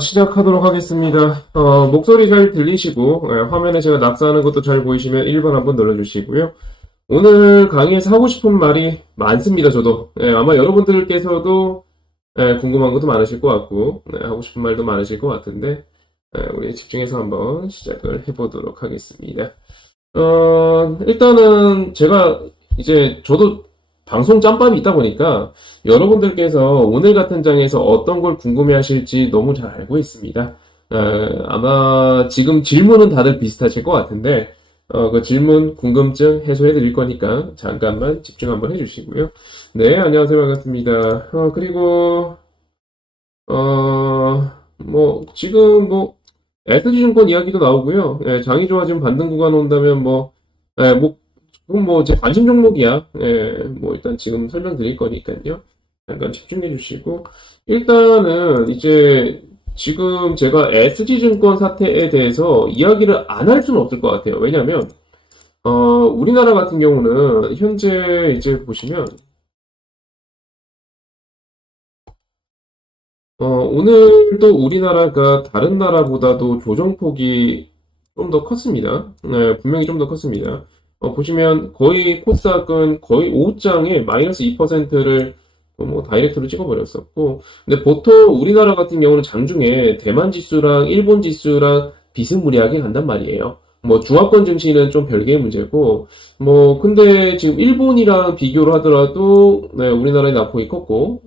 시작하도록 하겠습니다. 목소리 잘 들리시고, 화면에 제가 낙서하는 것도 잘 보이시면 1번 한번 눌러주시고요. 오늘 강의에서 하고 싶은 말이 많습니다, 저도. 아마 여러분들께서도 궁금한 것도 많으실 것 같고, 하고 싶은 말도 많으실 것 같은데, 우리 집중해서 한번 시작을 해보도록 하겠습니다. 일단은 제가 이제 저도 방송 짬밥이 있다 보니까 여러분들께서 오늘 같은 장에서 어떤 걸 궁금해 하실지 너무 잘 알고 있습니다. 아마 지금 질문은 다들 비슷하실 것 같은데, 그 질문, 궁금증 해소해 드릴 거니까 잠깐만 집중 한번 해주시고요. 네, 안녕하세요. 반갑습니다. 그리고, 지금 SG증권 이야기도 나오고요. 장이 좋아지면 반등 구간 온다면 그럼 제 관심 종목이야. 일단 지금 설명드릴 거니까요. 잠깐 집중해 주시고. 일단은 이제 지금 제가 SG증권 사태에 대해서 이야기를 안 할 수는 없을 것 같아요. 왜냐면, 우리나라 같은 경우는 현재 이제 보시면, 오늘도 우리나라가 다른 나라보다도 조정폭이 좀 더 컸습니다. 분명히 좀 더 컸습니다. 보시면 거의 코스닥은 거의 5장에 마이너스 2%를 다이렉트로 찍어버렸었고, 근데 보통 우리나라 같은 경우는 장중에 대만 지수랑 일본 지수랑 비스무리하게 간단 말이에요. 중화권 증시는 좀 별개의 문제고, 근데 지금 일본이랑 비교를 하더라도, 우리나라의 낙폭이 컸고,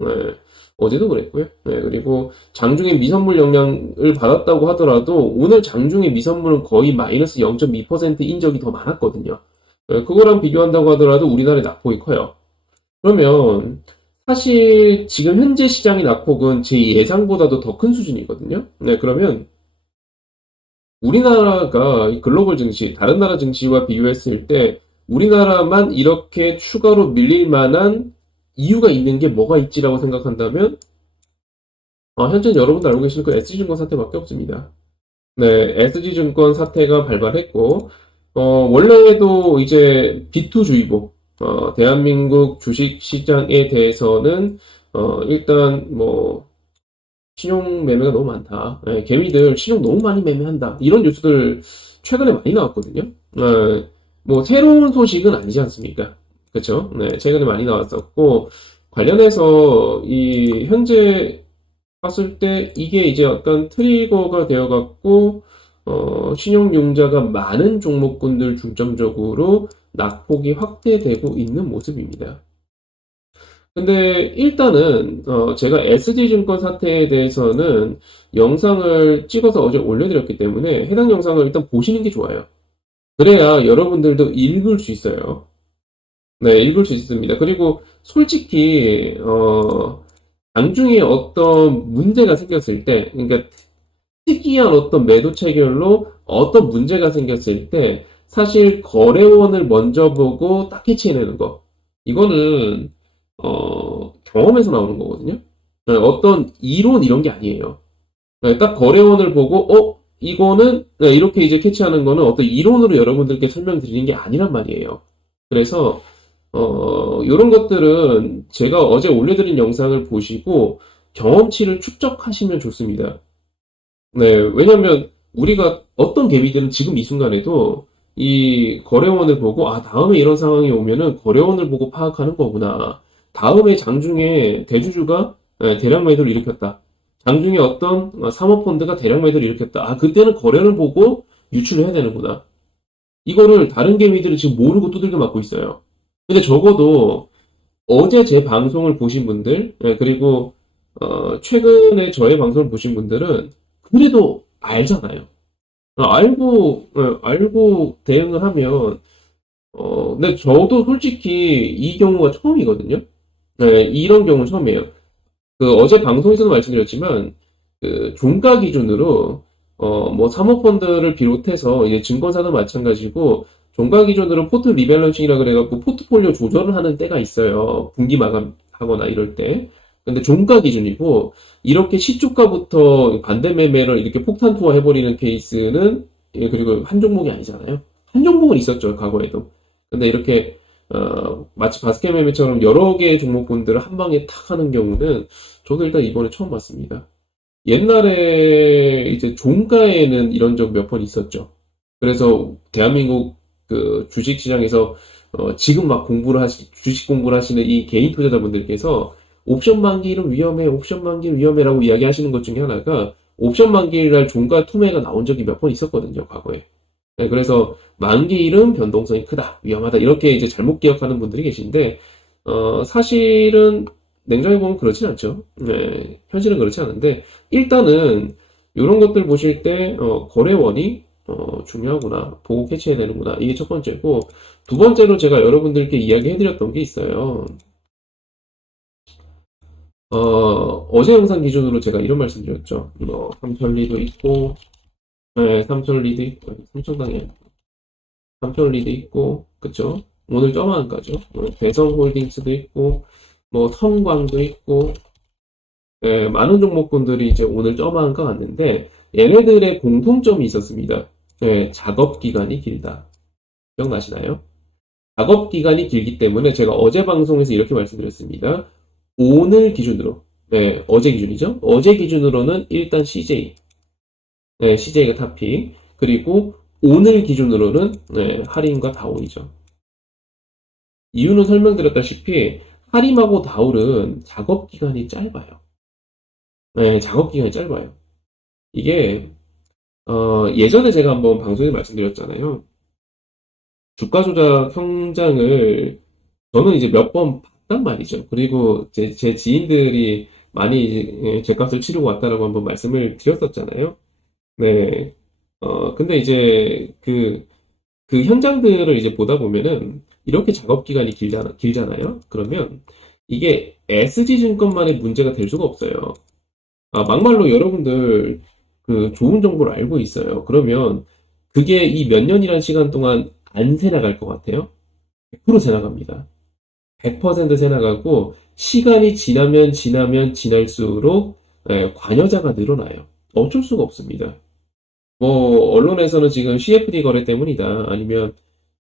어제도 그랬고요. 그리고 장중에 미선물 영향을 받았다고 하더라도 오늘 장중에 미선물은 거의 마이너스 0.2%인 적이 더 많았거든요. 그거랑 비교한다고 하더라도 우리나라의 낙폭이 커요. 그러면 사실 지금 현재 시장의 낙폭은 제 예상보다도 더 큰 수준이거든요. 그러면 우리나라가 글로벌 증시, 다른 나라 증시와 비교했을 때 우리나라만 이렇게 추가로 밀릴 만한 이유가 있는 게 뭐가 있지라고 생각한다면 현재 여러분도 알고 계실 그 SG증권 사태밖에 없습니다. 네, SG증권 사태가 발발했고 원래도 이제 비투주의보 대한민국 주식시장에 대해서는 일단 신용 매매가 너무 많다. 개미들 신용 너무 많이 매매한다. 이런 뉴스들 최근에 많이 나왔거든요. 새로운 소식은 아니지 않습니까? 그쵸? 네, 최근에 많이 나왔었고, 관련해서 이 현재 봤을 때 이게 이제 약간 트리거가 되어갖고, 신용융자가 많은 종목군들 중점적으로 낙폭이 확대되고 있는 모습입니다. 근데 일단은 제가 SG증권 사태에 대해서는 영상을 찍어서 어제 올려드렸기 때문에 해당 영상을 일단 보시는 게 좋아요. 그래야 여러분들도 읽을 수 있어요. 네, 읽을 수 있습니다. 그리고 솔직히 장중에 어떤 문제가 생겼을 때, 그러니까 특이한 어떤 매도 체결로 어떤 문제가 생겼을 때 사실 거래원을 먼저 보고 딱 캐치해내는 거. 이거는 경험에서 나오는 거거든요. 어떤 이론 이런 게 아니에요. 딱 거래원을 보고 이거는 이렇게 이제 캐치하는 거는 어떤 이론으로 여러분들께 설명드리는 게 아니란 말이에요. 그래서 이런 것들은 제가 어제 올려드린 영상을 보시고 경험치를 축적하시면 좋습니다. 네, 왜냐면 우리가 어떤 개미들은 지금 이 순간에도 이 거래원을 보고 다음에 이런 상황이 오면은 거래원을 보고 파악하는 거구나. 다음에 장중에 대주주가 대량 매도를 일으켰다. 장중에 어떤 사모펀드가 대량 매도를 일으켰다. 그때는 거래를 보고 유출을 해야 되는구나. 이거를 다른 개미들은 지금 모르고 두들겨 맞고 있어요. 근데 적어도 어제 제 방송을 보신 분들, 그리고 최근에 저의 방송을 보신 분들은 그래도 알잖아요. 알고 대응을 하면, 근데 저도 솔직히 이 경우가 처음이거든요. 이런 경우는 처음이에요. 어제 방송에서도 말씀드렸지만, 종가 기준으로, 사모펀드를 비롯해서, 이제 증권사도 마찬가지고, 종가 기준으로 포트 리밸런싱이라 그래갖고, 포트폴리오 조절을 하는 때가 있어요. 분기 마감하거나 이럴 때. 근데 종가 기준이고, 이렇게 시초가부터 반대 매매를 이렇게 폭탄 투하 해버리는 케이스는, 그리고 한 종목이 아니잖아요. 한 종목은 있었죠, 과거에도. 근데 이렇게, 마치 바스켓 매매처럼 여러 개의 종목군들을 한 방에 탁 하는 경우는 저도 일단 이번에 처음 봤습니다. 옛날에 이제 종가에는 이런 적 몇 번 있었죠. 그래서 대한민국 그 주식시장에서 지금 막 주식 공부를 하시는 이 개인 투자자분들께서 옵션 만기일은 위험해, 옵션 만기일 위험해라고 이야기하시는 것 중에 하나가 옵션 만기일 날 종가 투매가 나온 적이 몇 번 있었거든요, 과거에. 네, 그래서 만기일은 변동성이 크다, 위험하다 이렇게 이제 잘못 기억하는 분들이 계신데 사실은 냉정히 보면 그렇진 않죠. 네, 현실은 그렇지 않은데 일단은 이런 것들 보실 때 거래원이 중요하구나, 보고 캐치해야 되는구나, 이게 첫 번째고, 두 번째로 제가 여러분들께 이야기해드렸던 게 있어요. 어제 영상 기준으로 제가 이런 말씀 드렸죠. 삼천리도 있고, 네, 삼천리도 있고, 삼천당에 삼천리도 있고, 그쵸? 오늘 점화한가죠. 대성홀딩스도 있고, 뭐 성광도 있고, 예, 많은 종목군들이 이제 오늘 점화한가 같는데, 얘네들의 공통점이 있었습니다. 예, 작업 기간이 길다. 기억나시나요? 작업 기간이 길기 때문에 제가 어제 방송에서 이렇게 말씀드렸습니다. 오늘 기준으로, 네, 어제 기준이죠. 어제 기준으로는 일단 CJ, 네, CJ가 탑픽, 그리고 오늘 기준으로는 네, 하림과 다올이죠. 이유는 설명드렸다시피 하림하고 다올은 작업 기간이 짧아요. 네, 작업 기간이 짧아요. 이게 예전에 제가 한번 방송에 말씀드렸잖아요. 주가 조작 현장을 저는 이제 몇 번 봤단 말이죠. 그리고 제 지인들이 많이 제 값을 치르고 왔다라고 한번 말씀을 드렸었잖아요. 네. 근데 이제 그 현장들을 이제 보다 보면은 이렇게 작업 기간이 길잖아요. 그러면 이게 SG증권만의 문제가 될 수가 없어요. 막말로 여러분들 그 좋은 정보를 알고 있어요. 그러면 그게 이 몇 년이란 시간 동안 안 새나갈 것 같아요? 100% 새나갑니다. 100% 새나가고 시간이 지나면 지날수록 관여자가 늘어나요. 어쩔 수가 없습니다. 뭐 언론에서는 지금 CFD 거래 때문이다. 아니면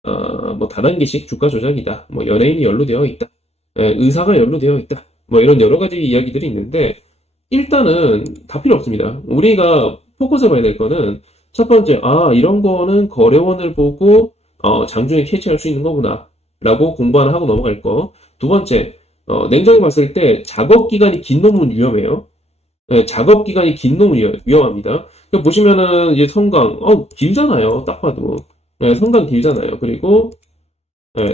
뭐 다단계식 주가 조작이다. 뭐 연예인이 연루되어 있다. 의사가 연루되어 있다. 뭐 이런 여러 가지 이야기들이 있는데 일단은 다 필요 없습니다. 우리가 포커스 해봐야 될 거는 첫 번째, 이런 거는 거래원을 보고 장중에 캐치할 수 있는 거구나 라고 공부 하나 하고 넘어갈 거. 두 번째, 냉정히 봤을 때 작업 기간이 긴 놈은 위험해요. 네, 작업 기간이 긴 놈은 위험합니다. 그러니까 보시면은 이제 성강, 길잖아요. 딱 봐도. 네, 성강 길잖아요. 그리고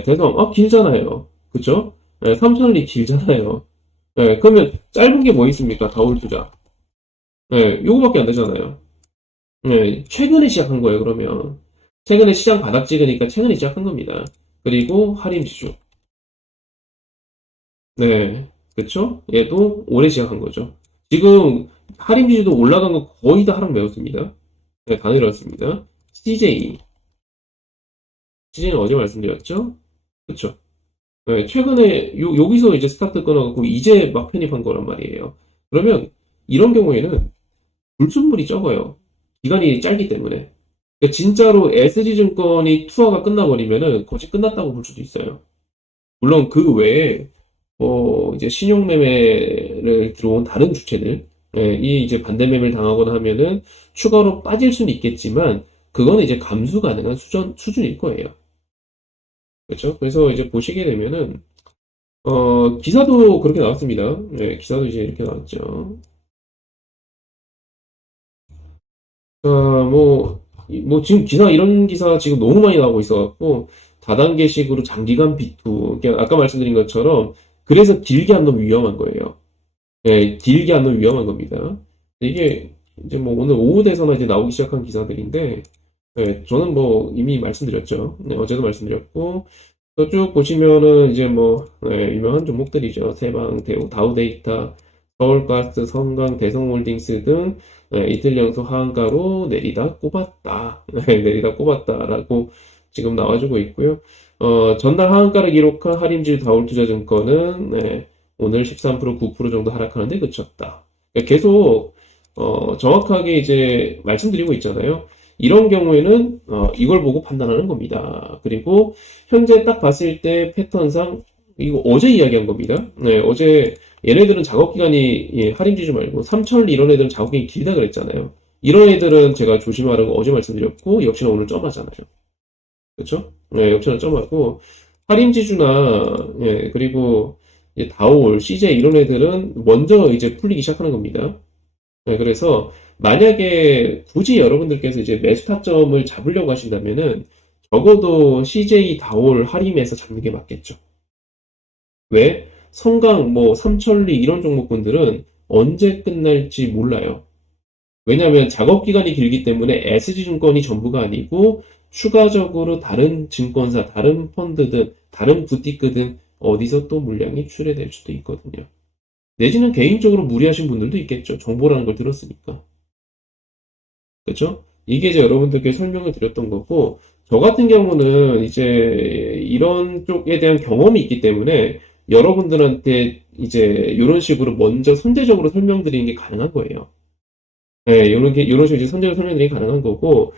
대성, 길잖아요. 그쵸? 삼천리 길잖아요. 그러면 짧은 게 뭐 있습니까? 다올 투자. 요거밖에 안 되잖아요. 최근에 시작한 거예요, 그러면. 최근에 시장 바닥 찍으니까 최근에 시작한 겁니다. 그리고 할인 지수. 네, 그쵸? 얘도 올해 시작한 거죠. 지금 할인 지수도 올라간 거 거의 다 하락 매웠습니다. 네, 다 내렸습니다. CJ. CJ는 어제 말씀드렸죠? 그쵸? 네, 최근에 여기서 이제 스타트 끊어갖고 이제 막 편입한 거란 말이에요. 그러면 이런 경우에는 불순물이 적어요. 기간이 짧기 때문에. 그러니까 진짜로 SG증권이 투하가 끝나버리면은 거의 끝났다고 볼 수도 있어요. 물론 그 외에 이제 신용매매를 들어온 다른 주체들, 이 이제 반대매매를 당하거나 하면은 추가로 빠질 수는 있겠지만 그거는 이제 감수 가능한 수준일 거예요. 그렇죠? 그래서 이제 보시게 되면은 기사도 그렇게 나왔습니다. 네, 기사도 이제 이렇게 나왔죠. 지금 이런 기사 지금 너무 많이 나오고 있어갖고, 다단계식으로 장기간 비투, 그냥 아까 말씀드린 것처럼, 그래서 길게 안 놓으면 위험한 거예요. 예, 길게 안 놓으면 위험한 겁니다. 이게, 이제 뭐 오늘 오후 돼서나 이제 나오기 시작한 기사들인데, 저는 뭐 이미 말씀드렸죠. 네, 어제도 말씀드렸고, 또 쭉 보시면은 이제 뭐, 유명한 종목들이죠. 세방, 다우데이터, 서울가스, 성강, 대성홀딩스 등 이틀 연속 하한가로 내리다 꼽았다. 내리다 꼽았다라고 지금 나와주고 있고요. 전날 하한가를 기록한 하림지 다올투자증권은 오늘 13%, 9% 정도 하락하는데 그쳤다. 계속 정확하게 이제 말씀드리고 있잖아요. 이런 경우에는 이걸 보고 판단하는 겁니다. 그리고 현재 딱 봤을 때 패턴상 이거 어제 이야기한 겁니다. 어제 얘네들은 작업기간이, 예, 할인주지 말고, 삼천리 이런 애들은 작업기간이 길다 그랬잖아요. 이런 애들은 제가 조심하라고 어제 말씀드렸고, 역시나 오늘 점하잖아요. 그렇죠? 네, 역시나 점하고, 할인지주나, 예, 그리고, 이제 다올, CJ 이런 애들은 먼저 이제 풀리기 시작하는 겁니다. 네, 그래서 만약에 굳이 여러분들께서 이제 매수 타점을 잡으려고 하신다면은 적어도 CJ 다올 할인에서 잡는 게 맞겠죠. 왜? 성강, 뭐 삼천리 이런 종목군들은 언제 끝날지 몰라요. 왜냐하면 작업 기간이 길기 때문에 SG증권이 전부가 아니고 추가적으로 다른 증권사, 다른 펀드든 다른 부티크든 어디서 또 물량이 출회될 수도 있거든요. 내지는 개인적으로 무리하신 분들도 있겠죠. 정보라는 걸 들었으니까. 그렇죠? 이게 이제 여러분들께 설명을 드렸던 거고, 저 같은 경우는 이제 이런 쪽에 대한 경험이 있기 때문에 여러분들한테 이제 이런 식으로 먼저 선제적으로 설명드리는 게 가능한 거예요. 네, 이런 식으로 이제 선제적으로 설명드리는 게 가능한 거고,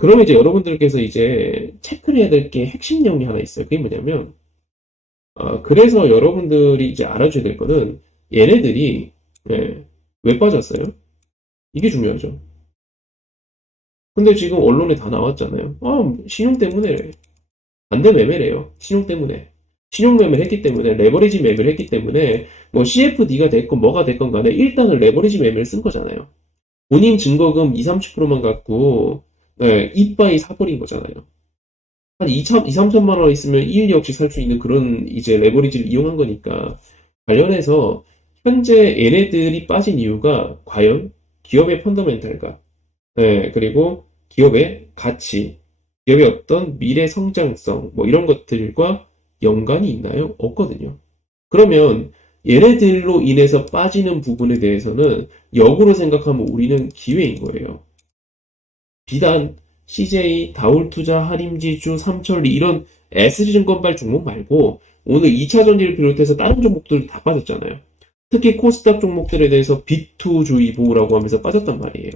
그러면 이제 여러분들께서 이제 체크를 해야 될 게 핵심 내용이 하나 있어요. 그게 뭐냐면, 그래서 여러분들이 이제 알아줘야 될 거는 얘네들이, 예, 왜 빠졌어요? 이게 중요하죠. 근데 지금 언론에 다 나왔잖아요. 신용 때문에 반대 매매래요. 신용 때문에. 신용 매매를 했기 때문에, 레버리지 매매를 했기 때문에, 뭐 CFD가 됐건 뭐가 됐건 간에 일단은 레버리지 매매를 쓴 거잖아요. 본인 증거금 2, 30%만 갖고, 네, 이빠이 사버린 거잖아요. 한 2, 3천만 원 있으면 1, 2억씩 살 수 있는 그런 이제 레버리지를 이용한 거니까, 관련해서 현재 얘네들이 빠진 이유가 과연 기업의 펀더멘탈과, 네, 그리고 기업의 가치, 기업의 어떤 미래 성장성, 뭐 이런 것들과 연관이 있나요? 없거든요. 그러면 얘네들로 인해서 빠지는 부분에 대해서는 역으로 생각하면 우리는 기회인 거예요. 비단 CJ, 다울투자, 한림지주, 삼천리 이런 S증권발 종목 말고 오늘 2차 전지를 비롯해서 다른 종목들 다 빠졌잖아요. 특히 코스닥 종목들에 대해서 비투주의보라고 하면서 빠졌단 말이에요.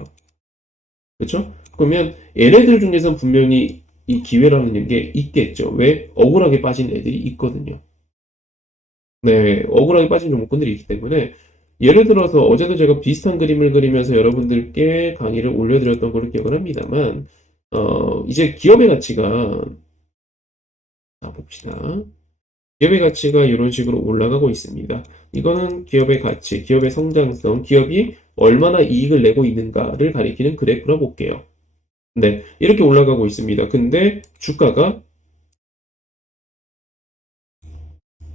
그렇죠? 그러면 얘네들 중에선 분명히 이 기회라는 게 있겠죠. 왜? 억울하게 빠진 애들이 있거든요. 네, 억울하게 빠진 종목군들이 있기 때문에 예를 들어서 어제도 제가 비슷한 그림을 그리면서 여러분들께 강의를 올려드렸던 걸로 기억을 합니다만 이제 기업의 가치가 봅시다. 기업의 가치가 이런 식으로 올라가고 있습니다. 이거는 기업의 가치, 기업의 성장성, 기업이 얼마나 이익을 내고 있는가를 가리키는 그래프라 볼게요. 네, 이렇게 올라가고 있습니다. 근데 주가가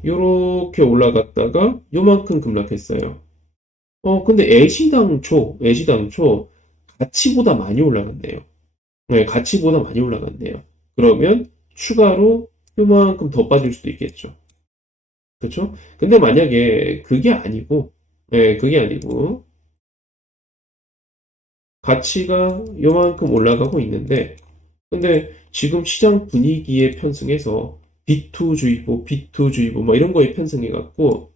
이렇게 올라갔다가 요만큼 급락했어요. 근데 애시당초 가치보다 많이 올라갔네요. 네, 가치보다 많이 올라갔네요. 그러면 추가로 요만큼 더 빠질 수도 있겠죠. 그렇죠? 근데 만약에 그게 아니고, 네, 그게 아니고 가치가 요만큼 올라가고 있는데, 근데 지금 시장 분위기에 편승해서 B2주의보 뭐 이런 거에 편승해갖고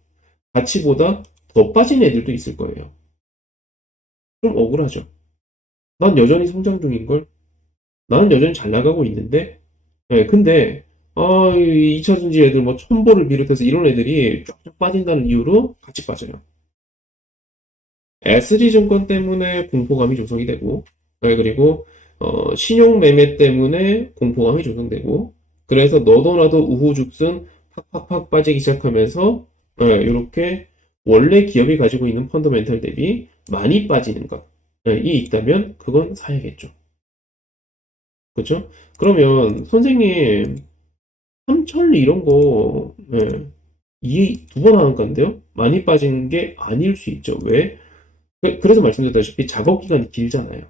가치보다 더 빠진 애들도 있을 거예요. 좀 억울하죠. 난 여전히 성장 중인걸? 나는 여전히 잘 나가고 있는데, 네, 근데, 2차 전지 애들 뭐 첨보를 비롯해서 이런 애들이 쫙쫙 빠진다는 이유로 같이 빠져요. SG증권 때문에 공포감이 조성이 되고, 네, 그리고, 신용 매매 때문에 공포감이 조성되고, 그래서 너도 나도 우후죽순 팍팍팍 빠지기 시작하면서, 이렇게 원래 기업이 가지고 있는 펀더멘탈 대비 많이 빠지는 것, 이 있다면 그건 사야겠죠. 그렇죠? 그러면 선생님 삼천리 이런 거 이 두 번 하는 건데요? 많이 빠진 게 아닐 수 있죠. 왜? 그래서 말씀드렸다시피 작업 기간이 길잖아요.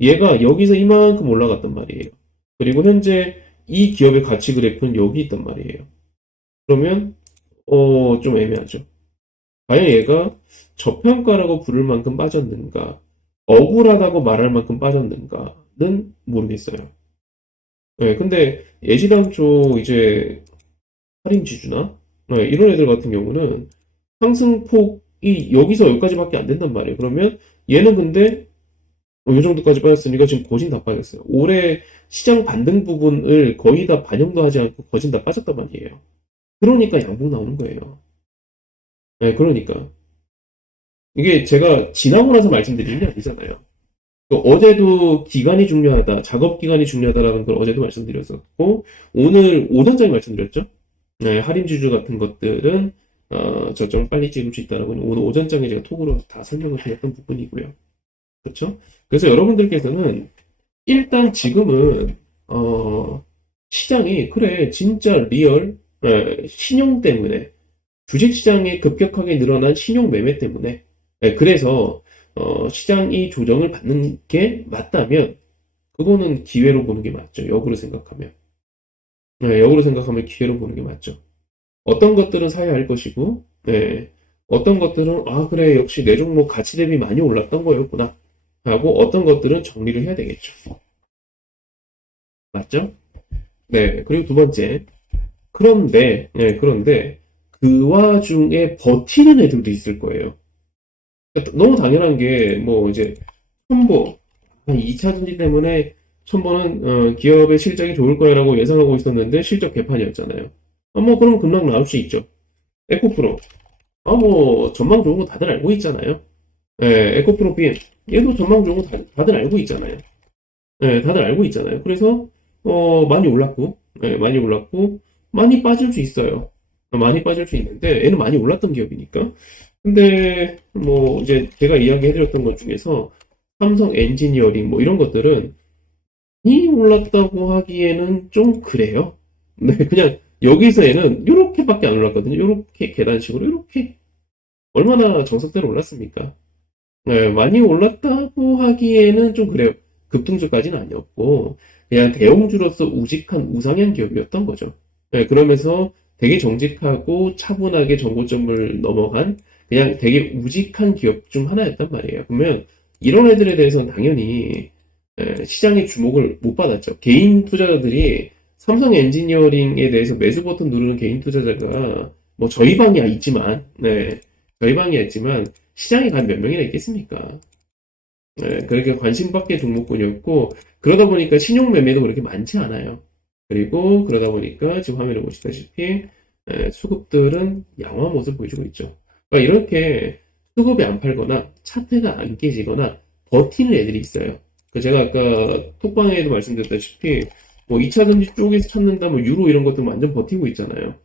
얘가 여기서 이만큼 올라갔단 말이에요. 그리고 현재 이 기업의 가치 그래프는 여기 있단 말이에요. 그러면 좀 애매하죠. 과연 얘가 저평가라고 부를 만큼 빠졌는가, 억울하다고 말할 만큼 빠졌는가는 모르겠어요. 네, 근데 예지당초 이제 할인지주나 이런 애들 같은 경우는 상승폭이 여기서 여기까지밖에 안 된단 말이에요. 그러면 얘는 근데 요 정도까지 빠졌으니까 지금 거진 다 빠졌어요. 올해 시장 반등 부분을 거의 다 반영도 하지 않고 거진 다 빠졌단 말이에요. 그러니까 양봉 나오는 거예요. 네, 그러니까. 이게 제가 지나고 나서 말씀드리는 게 아니잖아요. 어제도 기간이 중요하다, 작업 기간이 중요하다라는 걸 어제도 말씀드렸었고, 오늘 오전장에 말씀드렸죠? 네, 할인 주주 같은 것들은, 저점 빨리 찍을 수 있다라고 오늘 오전장에 제가 톡으로 다 설명을 드렸던 부분이고요. 그렇죠? 그래서 여러분들께서는 일단 지금은, 시장이, 그래, 진짜 리얼, 신용 때문에, 주식시장이 급격하게 늘어난 신용 매매 때문에, 그래서 시장이 조정을 받는 게 맞다면 그거는 기회로 보는 게 맞죠. 역으로 생각하면. 역으로 생각하면 기회로 보는 게 맞죠. 어떤 것들은 사야 할 것이고, 어떤 것들은 아 그래 역시 내 종목 가치 대비 많이 올랐던 거였구나 하고 어떤 것들은 정리를 해야 되겠죠. 맞죠? 네. 그리고 두 번째. 그런데 그 와중에 버티는 애들도 있을 거예요. 너무 당연한 게, 뭐, 이제, 첨보, 2차 전지 때문에 첨보는, 기업의 실적이 좋을 거라고 예상하고 있었는데, 실적 개판이었잖아요. 뭐, 그럼 급락 나올 수 있죠. 에코프로. 뭐, 전망 좋은 거 다들 알고 있잖아요. 에코프로 PM. 얘도 전망 좋은 거 다들 알고 있잖아요. 다들 알고 있잖아요. 그래서, 많이 올랐고, 많이 올랐고, 많이 빠질 수 있어요. 많이 빠질 수 있는데, 얘는 많이 올랐던 기업이니까. 근데 뭐 이제 제가 이야기해드렸던 것 중에서 삼성 엔지니어링 뭐 이런 것들은 이 올랐다고 하기에는 좀 그래요. 네, 그냥 여기서 얘는 요렇게밖에 안 올랐거든요. 요렇게 계단식으로 요렇게 얼마나 정석대로 올랐습니까? 네, 많이 올랐다고 하기에는 좀 그래요. 급등주까지는 아니었고 그냥 대형주로서 우직한 우상향 기업이었던 거죠. 네, 그러면서 되게 정직하고 차분하게 정고점을 넘어간 그냥 되게 우직한 기업 중 하나였단 말이에요. 그러면 이런 애들에 대해서는 당연히 시장의 주목을 못 받았죠. 개인 투자자들이 삼성 엔지니어링에 대해서 매수 버튼 누르는 개인 투자자가 뭐 저희 방이야 있지만, 저희 방이야 있지만 시장에 간 몇 명이나 있겠습니까? 그렇게 관심밖의 종목군이었고 그러다 보니까 신용 매매도 그렇게 많지 않아요. 그리고 그러다 보니까 지금 화면에 보시다시피 수급들은 양호한 모습을 보여주고 있죠. 그러니까 이렇게 수급이 안 팔거나 차트가 안 깨지거나 버티는 애들이 있어요. 제가 아까 톡방에도 말씀드렸다시피 뭐 2차 전지 쪽에서 찾는다 뭐 유로 이런 것들 완전 버티고 있잖아요.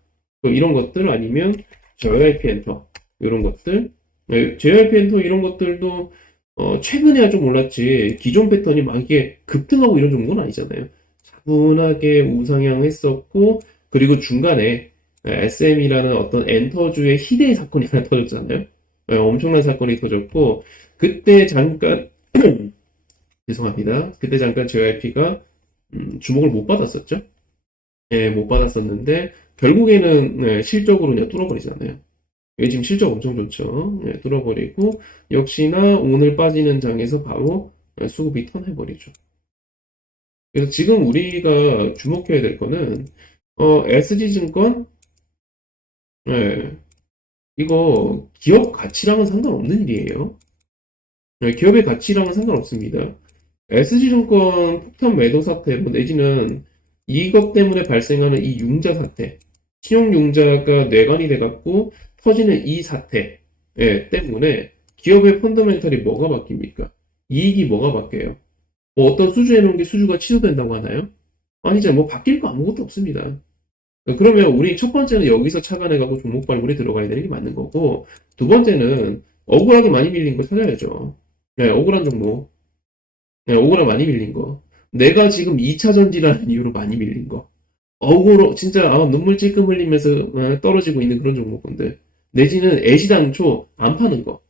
이런 것들 아니면 JYP 엔터 이런 것들 JYP 엔터 이런 것들도 최근에야 좀 올랐지 기존 패턴이 막 이게 급등하고 이런 종목은 아니잖아요. 차분하게 우상향 했었고 그리고 중간에 SM이라는 어떤 엔터주의 희대의 사건이 하나 터졌잖아요. 엄청난 사건이 터졌고 그때 잠깐 죄송합니다. 그때 잠깐 JYP가 주목을 못 받았었죠. 못 받았었는데 결국에는 실적으로 그냥 뚫어버리잖아요. 이게 지금 실적 엄청 좋죠. 뚫어버리고 역시나 오늘 빠지는 장에서 바로 수급이 턴해버리죠. 그래서 지금 우리가 주목해야 될 거는 SG증권 이거 기업 가치랑은 상관없는 일이에요. 기업의 가치랑은 상관없습니다. SG증권 폭탄 매도 사태 뭐 내지는 이것 때문에 발생하는 이 융자 사태, 신용 융자가 뇌관이 돼갖고 터지는 이 사태 때문에 기업의 펀더멘털이 뭐가 바뀝니까? 이익이 뭐가 바뀌어요? 뭐 어떤 수주해 놓은 게 수주가 취소된다고 하나요? 아니죠. 뭐 바뀔 거 아무것도 없습니다. 그러면 우리 첫 번째는 여기서 착안해가고 종목 발굴에 들어가야 되는 게 맞는 거고, 두 번째는 억울하게 많이 밀린 거 찾아야죠. 억울한 종목. 억울하게 많이 밀린 거. 내가 지금 2차 전지라는 이유로 많이 밀린 거. 진짜, 눈물 찔끔 흘리면서 떨어지고 있는 그런 종목인데. 내지는 애시당초 안 파는 거.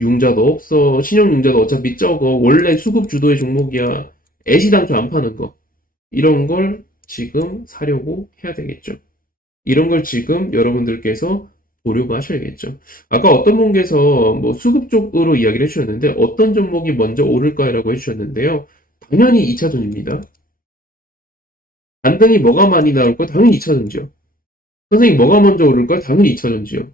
융자도 없어. 신용 융자도 어차피 적어. 원래 수급 주도의 종목이야. 애시당초 안 파는 거. 이런 걸 지금 사려고 해야 되겠죠. 이런 걸 지금 여러분들께서 보려고 하셔야겠죠. 아까 어떤 분께서 뭐 수급 쪽으로 이야기를 해주셨는데 어떤 종목이 먼저 오를까라고 해주셨는데요. 당연히 2차전입니다. 반등이 뭐가 많이 나올까? 당연히 2차전지요. 선생님 뭐가 먼저 오를까? 당연히 2차전지요.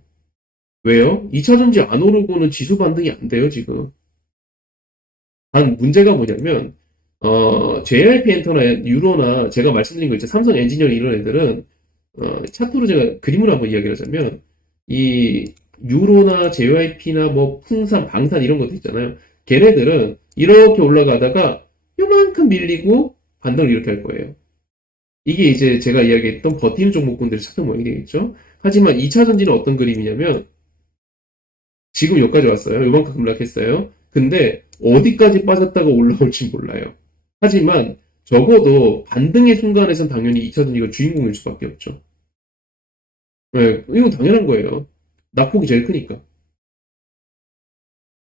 왜요? 2차전지 안 오르고는 지수 반등이 안 돼요, 지금. 단 문제가 뭐냐면 JYP 엔터나 유로나 제가 말씀드린 거 있죠. 삼성 엔지니어링 이런 애들은 차트로 제가 그림으로 한번 이야기를 하자면 이 유로나 JYP나 뭐 풍산, 방산 이런 것도 있잖아요. 걔네들은 이렇게 올라가다가 요만큼 밀리고 반등을 이렇게 할 거예요. 이게 이제 제가 이야기했던 버티는 종목군들의 착용 모양이 되겠죠. 하지만 2차 전지는 어떤 그림이냐면 지금 여기까지 왔어요. 요만큼 급락했어요. 근데 어디까지 빠졌다가 올라올지 몰라요. 하지만 적어도 반등의 순간에선 당연히 2차 전지가 주인공일 수밖에 없죠. 네, 이건 당연한 거예요. 낙폭이 제일 크니까.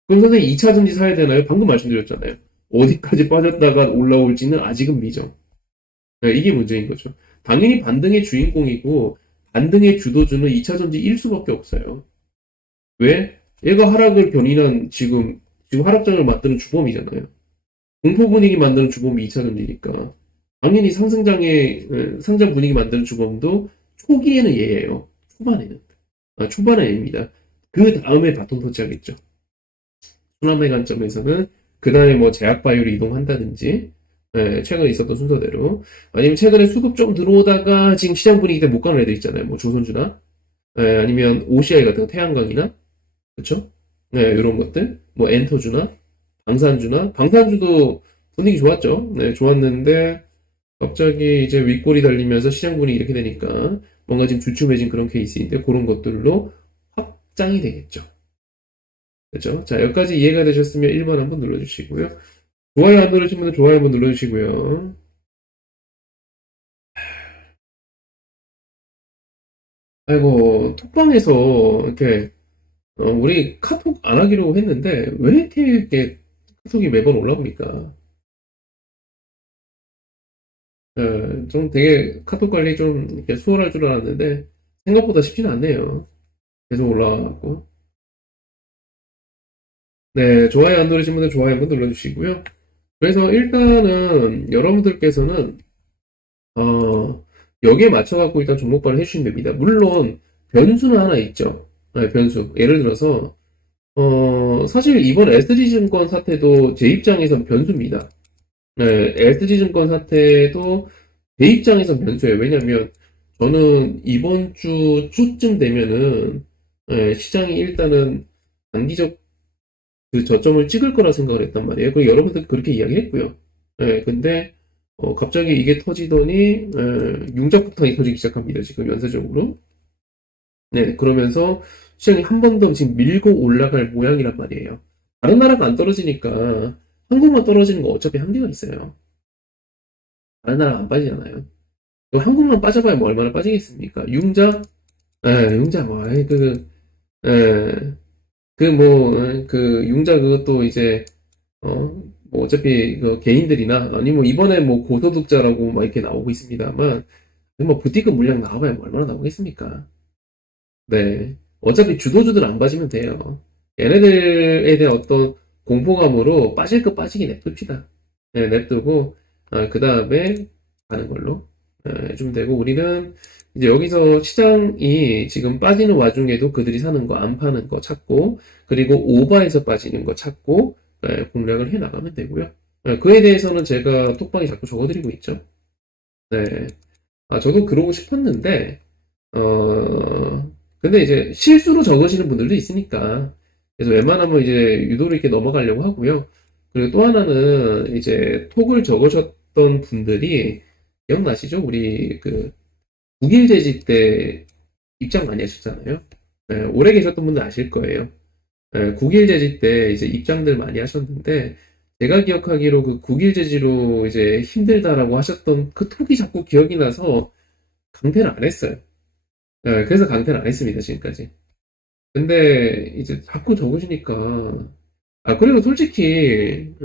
그럼 선생님 2차 전지 사야 되나요? 방금 말씀드렸잖아요. 어디까지 빠졌다가 올라올지는 아직은 미정. 네, 이게 문제인 거죠. 당연히 반등의 주인공이고 반등의 주도주는 2차 전지 1수밖에 없어요. 왜? 얘가 하락을 견인한 지금 하락장을 만드는 주범이잖아요. 공포 분위기 만드는 주범이 2차 전지니까. 당연히 상장 분위기 만드는 주범도 초기에는 얘예요. 초반에는. 초반에 얘입니다. 그 다음에 바통 터치하겠죠. 순환의 관점에서는 그 다음에 뭐 제약바이오로 이동한다든지, 최근에 있었던 순서대로. 아니면 최근에 수급 좀 들어오다가 지금 시장 분위기 때문에 못 가는 애들 있잖아요. 뭐 조선주나, 아니면 OCI 같은 거, 태양광이나, 그쵸? 네, 이런 것들. 뭐 엔터주나, 방산주도 분위기 좋았죠. 네, 좋았는데, 갑자기 이제 윗골이 달리면서 시장 분위기 이렇게 되니까, 뭔가 지금 주춤해진 그런 케이스인데, 그런 것들로 확장이 되겠죠. 그죠? 자, 여기까지 이해가 되셨으면 1번 한번 눌러주시고요. 좋아요 안 누르신 분은 좋아요 한번 눌러주시고요. 아이고, 톡방에서 이렇게, 우리 카톡 안 하기로 했는데, 왜 이렇게 카톡이 매번 올라옵니까? 좀 되게 카톡 관리 좀 이렇게 수월할 줄 알았는데, 생각보다 쉽지는 않네요. 계속 올라와갖고. 네, 좋아요 안 누르신 분은 좋아요 한번 눌러주시고요. 그래서 일단은 여러분들께서는 여기에 맞춰갖고 일단 종목발을 해주시면 됩니다. 물론 변수는 하나 있죠. 네, 변수. 예를 들어서 사실 이번 SG증권 사태도 제 입장에선 변수입니다. 네, SG증권 사태도 제 입장에선 변수예요. 왜냐면 저는 이번 주 초쯤 되면은 시장이 일단은 단기적 그 저점을 찍을 거라 생각을 했단 말이에요. 그리고 여러분들 그렇게 이야기했고요. 근데 갑자기 이게 터지더니 융자폭탄이 터지기 시작합니다. 지금 연쇄적으로. 네, 그러면서 시장이 한 번 더 지금 밀고 올라갈 모양이란 말이에요. 다른 나라가 안 떨어지니까 한국만 떨어지는 거 어차피 한계가 있어요. 다른 나라가 안 빠지잖아요. 그럼 한국만 빠져봐야 뭐 얼마나 빠지겠습니까? 융자 뭐, 에, 융자 그것도 이제 뭐 어차피 그 개인들이나 아니 뭐 이번에 뭐 고소득자라고 막 이렇게 나오고 있습니다만 뭐 부티급 물량 나와봐야 뭐 얼마나 나오겠습니까? 네. 어차피 주도주들 안 빠지면 돼요. 얘네들에 대한 어떤 공포감으로 빠질 거 빠지게 냅둡시다. 네, 냅두고 그 다음에 가는 걸로 좀 되고 우리는 이제 여기서 시장이 지금 빠지는 와중에도 그들이 사는 거 안 파는 거 찾고 그리고 오버해서 빠지는 거 찾고 공략을 해 나가면 되고요. 그에 대해서는 제가 톡방에 자꾸 적어드리고 있죠. 네. 저도 그러고 싶었는데 근데 이제 실수로 적으시는 분들도 있으니까 그래서 웬만하면 이제 유도를 이렇게 넘어가려고 하고요. 그리고 또 하나는 이제 톡을 적으셨던 분들이 기억나시죠? 우리 그 국일 제지 때 입장 많이 하셨잖아요. 오래 계셨던 분들 아실 거예요. 국일 제지 때 이제 입장들 많이 하셨는데 제가 기억하기로 그 국일 제지로 이제 힘들다라고 하셨던 그 톡이 자꾸 기억이 나서 강퇴를 안 했어요. 그래서 강퇴를 안 했습니다, 지금까지. 근데 이제 자꾸 적으시니까 그리고 솔직히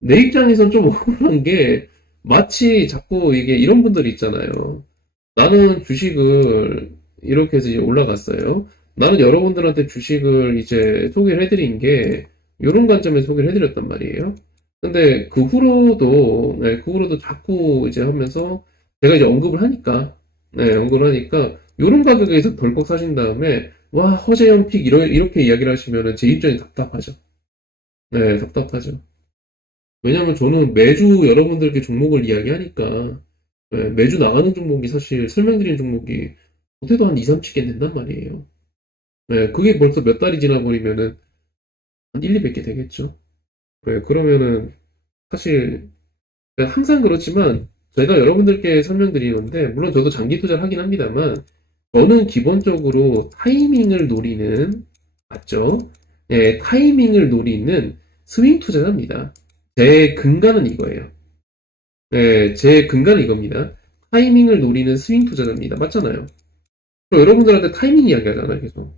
내 입장에선 좀 억울한 게 마치 자꾸 이게 이런 분들 있잖아요. 나는 주식을 이렇게 해서 이제 올라갔어요. 나는 여러분들한테 주식을 이제 소개를 해드린 게 이런 관점에서 소개를 해드렸단 말이에요. 근데 그 후로도 자꾸 이제 하면서 제가 이제 언급을 하니까 요런 가격에서 덜컥 사신 다음에 와 허재형 픽 이렇게 이야기를 하시면은 제 입장이 답답하죠. 네, 답답하죠. 왜냐면 저는 매주 여러분들께 종목을 이야기하니까 매주 나가는 종목이 사실 설명드리는 종목이 못해도 한 2, 3치게 된단 말이에요. 예, 그게 벌써 몇 달이 지나버리면은 한 1, 200개 되겠죠. 예, 그러면은 사실 항상 그렇지만 제가 여러분들께 설명드리는 건데 물론 저도 장기 투자를 하긴 합니다만 저는 기본적으로 타이밍을 노리는 맞죠? 예, 타이밍을 노리는 스윙 투자자입니다. 제 근간은 이거예요. 예, 제 근간은 이겁니다. 타이밍을 노리는 스윙 투자자입니다. 맞잖아요. 여러분들한테 타이밍 이야기하잖아요, 계속.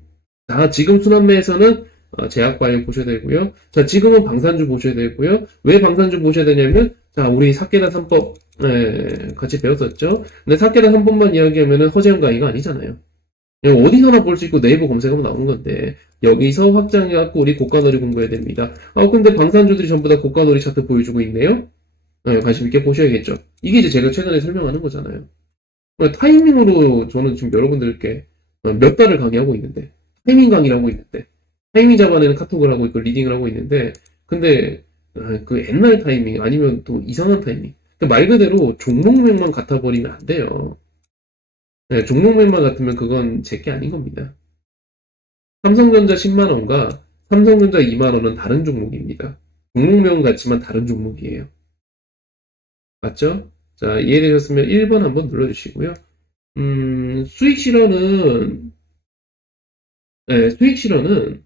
자, 지금 순환매에서는 제약바이오 보셔야 되고요. 자, 지금은 방산주 보셔야 되고요. 왜 방산주 보셔야 되냐면, 자, 우리 사케다 3법 같이 배웠었죠. 근데 사케다 3법만 이야기하면은 허재형 강의가 아니잖아요. 그냥 어디서나 볼 수 있고 네이버 검색하면 나오는 건데 여기서 확장해갖고 우리 고가놀이 공부해야 됩니다. 근데 방산주들이 전부 다 고가놀이 차트 보여주고 있네요. 관심 있게 보셔야겠죠. 이게 이제 제가 최근에 설명하는 거잖아요. 타이밍으로 저는 지금 여러분들께 몇 달을 강의하고 있는데 타이밍 강의를 하고 있는데 타이밍 잡아내는 카톡을 하고 있고 리딩을 하고 있는데 근데 그 옛날 타이밍 아니면 또 이상한 타이밍 말 그대로 종목명만 같아버리면 안 돼요. 네, 종목명만 같으면 그건 제게 아닌 겁니다. 삼성전자 10만원과 삼성전자 2만원은 다른 종목입니다. 종목명 같지만 다른 종목이에요. 맞죠? 자, 이해되셨으면 1번 한번 눌러주시고요. 수익 실현은, 수익 실현은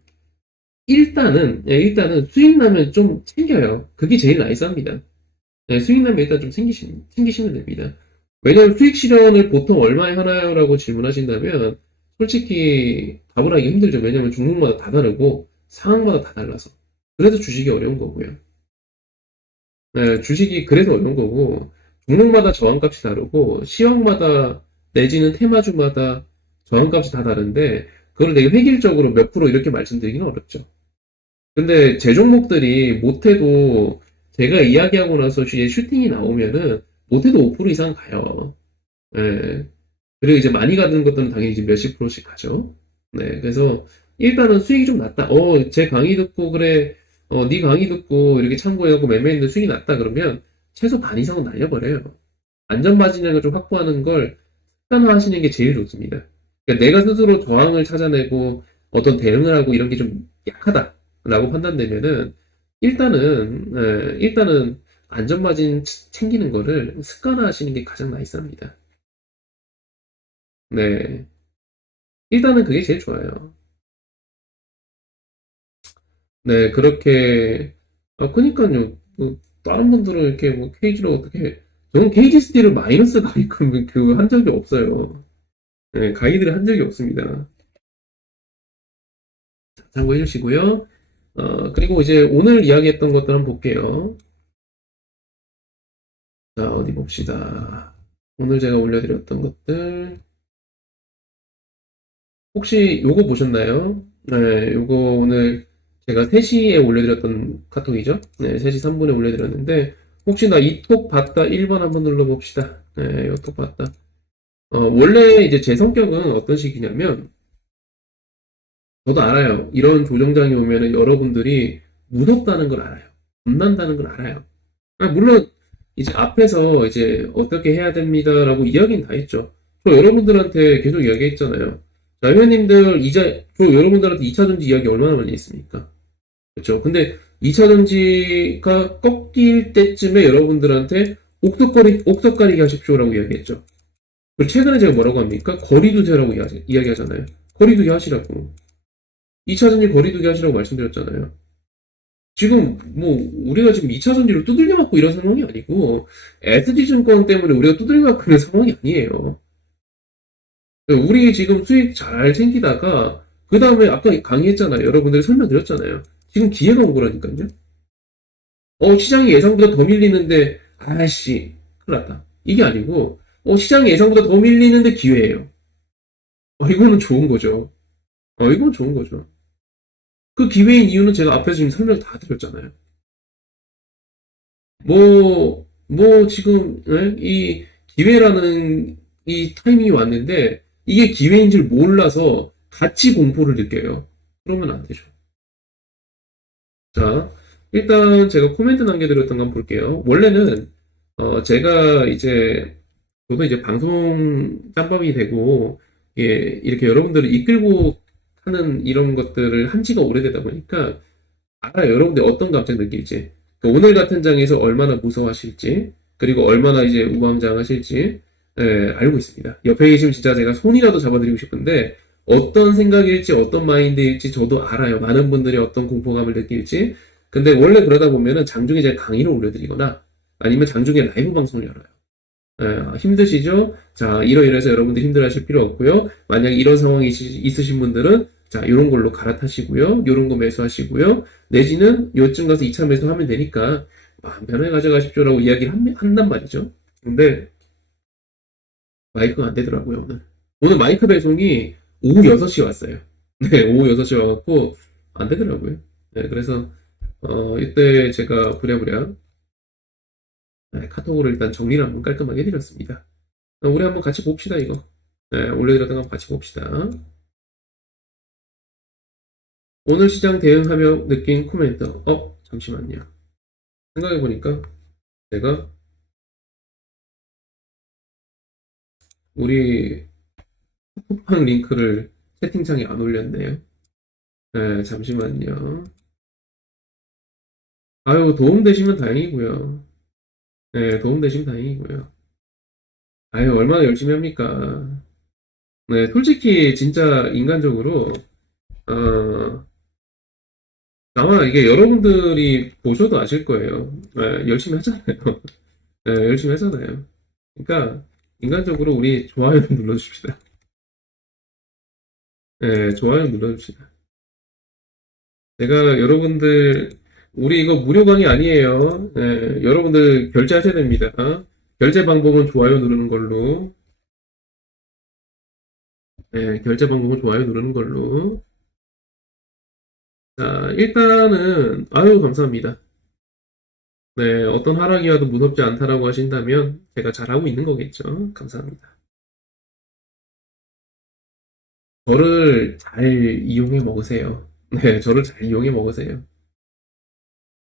일단은 수익 나면 좀 챙겨요. 그게 제일 나이스합니다. 수익 나면 일단 좀 챙기시면 됩니다. 왜냐면 수익 실현을 보통 얼마에 하나요? 라고 질문하신다면 솔직히 답을 하기 힘들죠. 왜냐면 종목마다 다 다르고 상황마다 다 달라서. 그래서 주식이 어려운 거고요. 주식이 그래서 어려운 거고 종목마다 저항값이 다르고 시황마다 내지는 테마주마다 저항값이 다 다른데 그걸 되게 획일적으로 몇 프로 이렇게 말씀드리기는 어렵죠. 근데 제 종목들이 못해도 제가 이야기하고 나서 슈팅이 나오면은 못해도 5% 이상 가요. 예. 그리고 이제 많이 가는 것들은 당연히 이제 몇십 프로씩 가죠. 네. 그래서 일단은 수익이 좀 낮다. 제 강의 듣고 그래. 네 강의 듣고 이렇게 참고해갖고 매매했는데 수익이 낮다 그러면 최소 반 이상은 날려버려요. 안전마진을 좀 확보하는 걸 습관화하시는 게 제일 좋습니다. 그러니까 내가 스스로 저항을 찾아내고 어떤 대응을 하고 이런 게 좀 약하다라고 판단되면은 일단은 안전마진 챙기는 거를 습관화하시는 게 가장 나이스합니다. 네. 일단은 그게 제일 좋아요. 네, 그렇게, 그니까요. 다른 분들은 이렇게 뭐 케이지를 어떻게, 저는 케이지 스틸을 마이너스 가입금 한 적이 없어요. 네, 가이드를 한 적이 없습니다. 참고해 주시고요. 그리고 이제 오늘 이야기했던 것들 한번 볼게요. 자, 어디 봅시다. 오늘 제가 올려드렸던 것들. 혹시 요거 보셨나요? 네, 요거 오늘 제가 3시에 올려드렸던 카톡이죠? 네, 3시 3분에 올려드렸는데, 혹시 나 이 톡 봤다? 1번 한번 눌러봅시다. 네, 이 톡 봤다. 원래 이제 제 성격은 어떤 식이냐면, 저도 알아요. 이런 조정장이 오면은 여러분들이 무섭다는 걸 알아요. 겁난다는 걸 알아요. 물론, 이제 앞에서 이제 어떻게 해야 됩니다라고 이야기는 다 했죠. 저 여러분들한테 계속 이야기했잖아요. 자, 회원님들, 저 여러분들한테 2차전지 이야기 얼마나 많이 했습니까? 그렇죠. 근데 2차전지가 꺾일 때쯤에 여러분들한테 옥석가리기 하십시오라고 이야기했죠. 그리고 최근에 제가 뭐라고 합니까? 거리두기라고 이야기하잖아요. 거리두기 하시라고. 2차전지 거리두기 하시라고 말씀드렸잖아요. 지금 뭐 우리가 지금 2차전지를 두들겨 맞고 이런 상황이 아니고 SD증권 때문에 우리가 두들겨 맞고 있는 상황이 아니에요. 우리 지금 수익 잘 챙기다가 그 다음에 아까 강의했잖아요. 여러분들이 설명드렸잖아요. 지금 기회가 온 거라니까요. 시장이 예상보다 더 밀리는데 아씨 큰일 났다. 이게 아니고 시장이 예상보다 더 밀리는데 기회예요. 이거는 좋은 거죠. 이건 좋은 거죠. 그 기회인 이유는 제가 앞에서 지금 설명 다 드렸잖아요. 지금, 이 기회라는 이 타이밍이 왔는데, 이게 기회인 줄 몰라서 같이 공포를 느껴요. 그러면 안 되죠. 자, 일단 제가 코멘트 남겨드렸던 거 한번 볼게요. 원래는, 제가 이제, 저도 이제 방송 짬밥이 되고, 예, 이렇게 여러분들을 이끌고 하는 이런 것들을 한 지가 오래되다 보니까 알아요. 여러분들 어떤 감정 느낄지. 그러니까 오늘 같은 장에서 얼마나 무서워하실지, 그리고 얼마나 이제 우왕좌왕하실지, 알고 있습니다. 옆에 계시면 진짜 제가 손이라도 잡아드리고 싶은데, 어떤 생각일지, 어떤 마인드일지 저도 알아요. 많은 분들이 어떤 공포감을 느낄지. 근데 원래 그러다 보면은 장중에 제가 강의를 올려드리거나, 아니면 장중에 라이브 방송을 열어요. 힘드시죠? 자, 이러이러해서 여러분들 힘들어하실 필요 없고요. 만약 이런 상황이 있으신 분들은 자, 요런 걸로 갈아타시고요. 요런 거 매수하시고요. 내지는 요쯤 가서 2차 매수하면 되니까 마음 편하게 가져가십시오라고 이야기를 한단 말이죠. 근데 마이크가 안 되더라고요, 오늘. 오늘 마이크 배송이 오후 6시에 왔어요. 네, 오후 6시에 와갖고 안 되더라고요. 네, 그래서 이때 제가 부랴부랴 카톡으로 일단 정리를 한번 깔끔하게 해드렸습니다. 우리 한번 같이 봅시다, 이거. 네, 올려드렸던 거 한번 같이 봅시다. 오늘 시장 대응하며 느낀 코멘트. 잠시만요. 생각해보니까 제가 우리 쿠팡 링크를 채팅창에 안 올렸네요. 네, 잠시만요. 아유, 도움되시면 다행이고요. 네, 도움되시면 다행이고요. 아유, 얼마나 열심히 합니까? 네, 솔직히 진짜 인간적으로 어, 아마 이게 여러분들이 보셔도 아실 거예요. 열심히 하잖아요. 열심히 하잖아요. 그러니까 인간적으로 우리 좋아요 좀 눌러줍시다. 좋아요 눌러줍시다. 제가 여러분들 우리 이거 무료 강의 아니에요. 여러분들 결제하셔야 됩니다. 결제 방법은 좋아요 누르는 걸로. 결제 방법은 좋아요 누르는 걸로. 자, 일단은 아유 감사합니다. 네, 어떤 하락이 와도 무섭지 않다라고 하신다면 제가 잘하고 있는 거겠죠. 감사합니다. 저를 잘 이용해 먹으세요. 네, 저를 잘 이용해 먹으세요.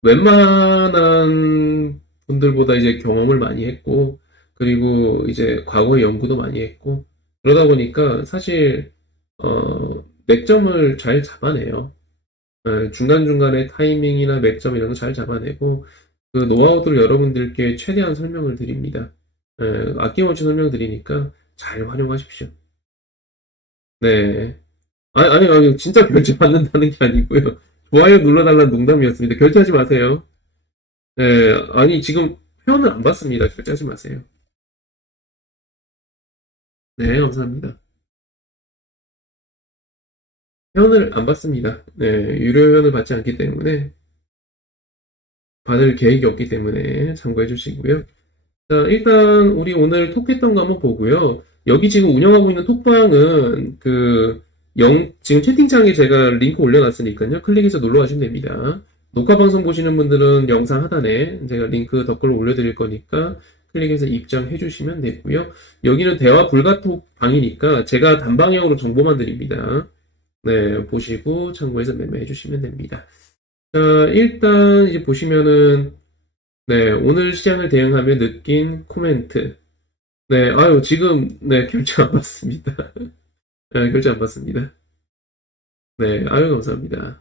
웬만한 분들보다 이제 경험을 많이 했고, 그리고 이제 과거에 연구도 많이 했고, 그러다 보니까 사실, 맥점을 잘 잡아내요. 중간중간에 타이밍이나 맥점 이런 거 잘 잡아내고, 그 노하우들을 여러분들께 최대한 설명을 드립니다. 아낌없이 설명드리니까 잘 활용하십시오. 네. 아니, 진짜 결제 받는다는 게 아니고요. 좋아요 눌러달라는 농담이었습니다. 결제하지 마세요. 네, 아니, 지금 회원을 안 받습니다. 결제하지 마세요. 네, 감사합니다. 회원을 안 받습니다. 네, 유료 회원을 받지 않기 때문에, 받을 계획이 없기 때문에 참고해 주시고요. 자, 일단, 우리 오늘 톡했던 거 한번 보고요. 여기 지금 운영하고 있는 톡방은, 지금 채팅창에 제가 링크 올려놨으니까요. 클릭해서 눌러 가시면 됩니다. 녹화 방송 보시는 분들은 영상 하단에 제가 링크 댓글로 올려드릴 거니까 클릭해서 입장해 주시면 되고요. 여기는 대화 불가톡 방이니까 제가 단방향으로 정보만 드립니다. 네, 보시고 참고해서 매매해 주시면 됩니다. 자, 일단 이제 보시면은 네, 오늘 시장을 대응하며 느낀 코멘트. 네, 아유, 지금, 네, 결제 안 받습니다. 네, 결제 안 받습니다. 네, 아유, 감사합니다.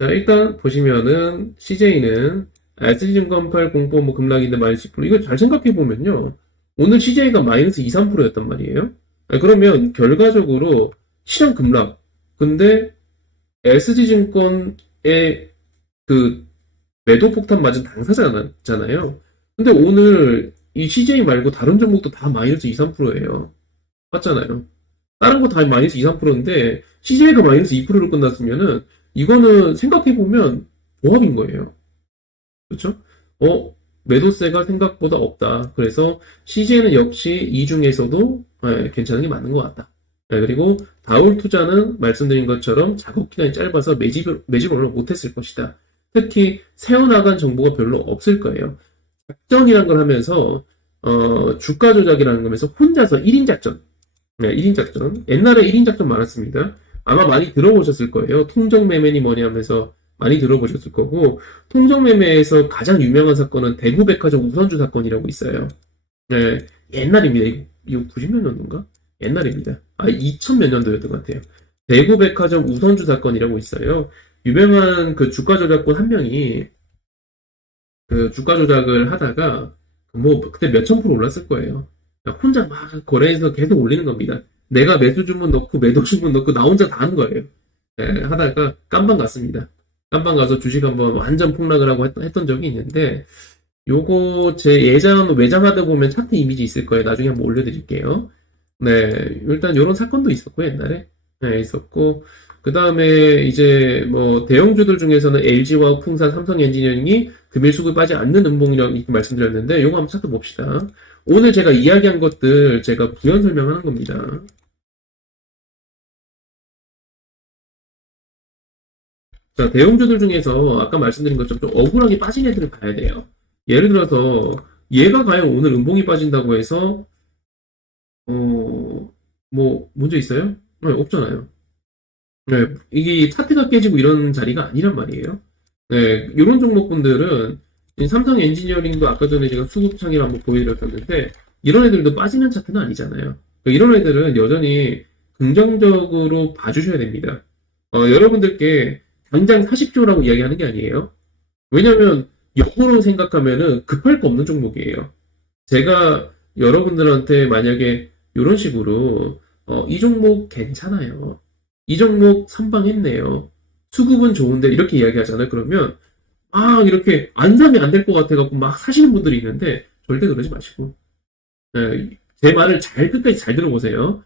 자, 일단 보시면은 CJ는 SG증권팔 공포 뭐 급락인데 마이너스 10%. 이거 잘 생각해 보면요. 오늘 CJ가 마이너스 2, 3%였단 말이에요. 그러면 결과적으로 시장 급락. 근데 SG증권의 그 매도 폭탄 맞은 당사자잖아요. 근데 오늘 이 CJ 말고 다른 종목도 다 마이너스 2, 3%예요. 맞잖아요. 다른 거 다 마이너스 2, 3%인데 CJ가 마이너스 2%로 끝났으면은 이거는 생각해보면 조합인 거예요. 그렇죠? 매도세가 생각보다 없다. 그래서 CJ는 역시 이 중에서도 괜찮은 게 맞는 것 같다. 그리고 다울 투자는 말씀드린 것처럼 작업 기간이 짧아서 매집을 오늘 못했을 것이다. 특히 새어나간 정보가 별로 없을 거예요. 작전이라는 걸 하면서 주가 조작이라는 거면서 혼자서 1인 작전. 네, 1인 작전. 옛날에 1인 작전 많았습니다. 아마 많이 들어보셨을 거예요. 통정매매니 뭐니 하면서 많이 들어보셨을 거고, 통정매매에서 가장 유명한 사건은 대구백화점 우선주 사건이라고 있어요. 네, 옛날입니다. 이거 90몇 년도인가? 옛날입니다. 2000몇 년도였던 것 같아요. 대구백화점 우선주 사건이라고 있어요. 유명한 그 주가 조작권 한 명이 그 주가 조작을 하다가 뭐 그때 몇천 프로 올랐을 거예요. 혼자 막 거래해서 계속 올리는 겁니다. 내가 매수 주문 넣고 매도 주문 넣고 나 혼자 다 하는 거예요. 예, 하다가 깜방 갔습니다. 깜방 가서 주식 한번 완전 폭락을 하고 했던 적이 있는데 요거 제 예전 외장하다 보면 차트 이미지 있을 거예요. 나중에 한번 올려드릴게요. 네, 일단 요런 사건도 있었고 옛날에 네, 있었고 그 다음에 이제 뭐 대형주들 중에서는 LG와 풍산, 삼성엔지니어링이 금일 수급이 빠지 않는 음봉이라고 이렇게 말씀드렸는데 요거 한번 차트 봅시다. 오늘 제가 이야기한 것들 제가 부연 설명하는 겁니다. 자, 대형주들 중에서 아까 말씀드린 것처럼 좀 억울하게 빠진 애들을 봐야 돼요. 예를 들어서 얘가 과연 오늘 음봉이 빠진다고 해서 뭐 문제 있어요? 네, 없잖아요. 네, 이게 차트가 깨지고 이런 자리가 아니란 말이에요. 네, 이런 종목군들은 이 삼성 엔지니어링도 아까 전에 제가 수급창이를 한번 보여드렸었는데 이런 애들도 빠지는 차트는 아니잖아요. 그러니까 이런 애들은 여전히 긍정적으로 봐주셔야 됩니다. 여러분들께 당장 40조라고 이야기하는 게 아니에요. 왜냐면 역으로 생각하면은 급할 거 없는 종목이에요. 제가 여러분들한테 만약에 이런 식으로 이 종목 괜찮아요. 이 종목 선방했네요. 수급은 좋은데 이렇게 이야기하잖아요. 그러면 이렇게 안 사면 안 될 것 같아갖고 막 사시는 분들이 있는데 절대 그러지 마시고 제 말을 끝까지 잘 들어보세요.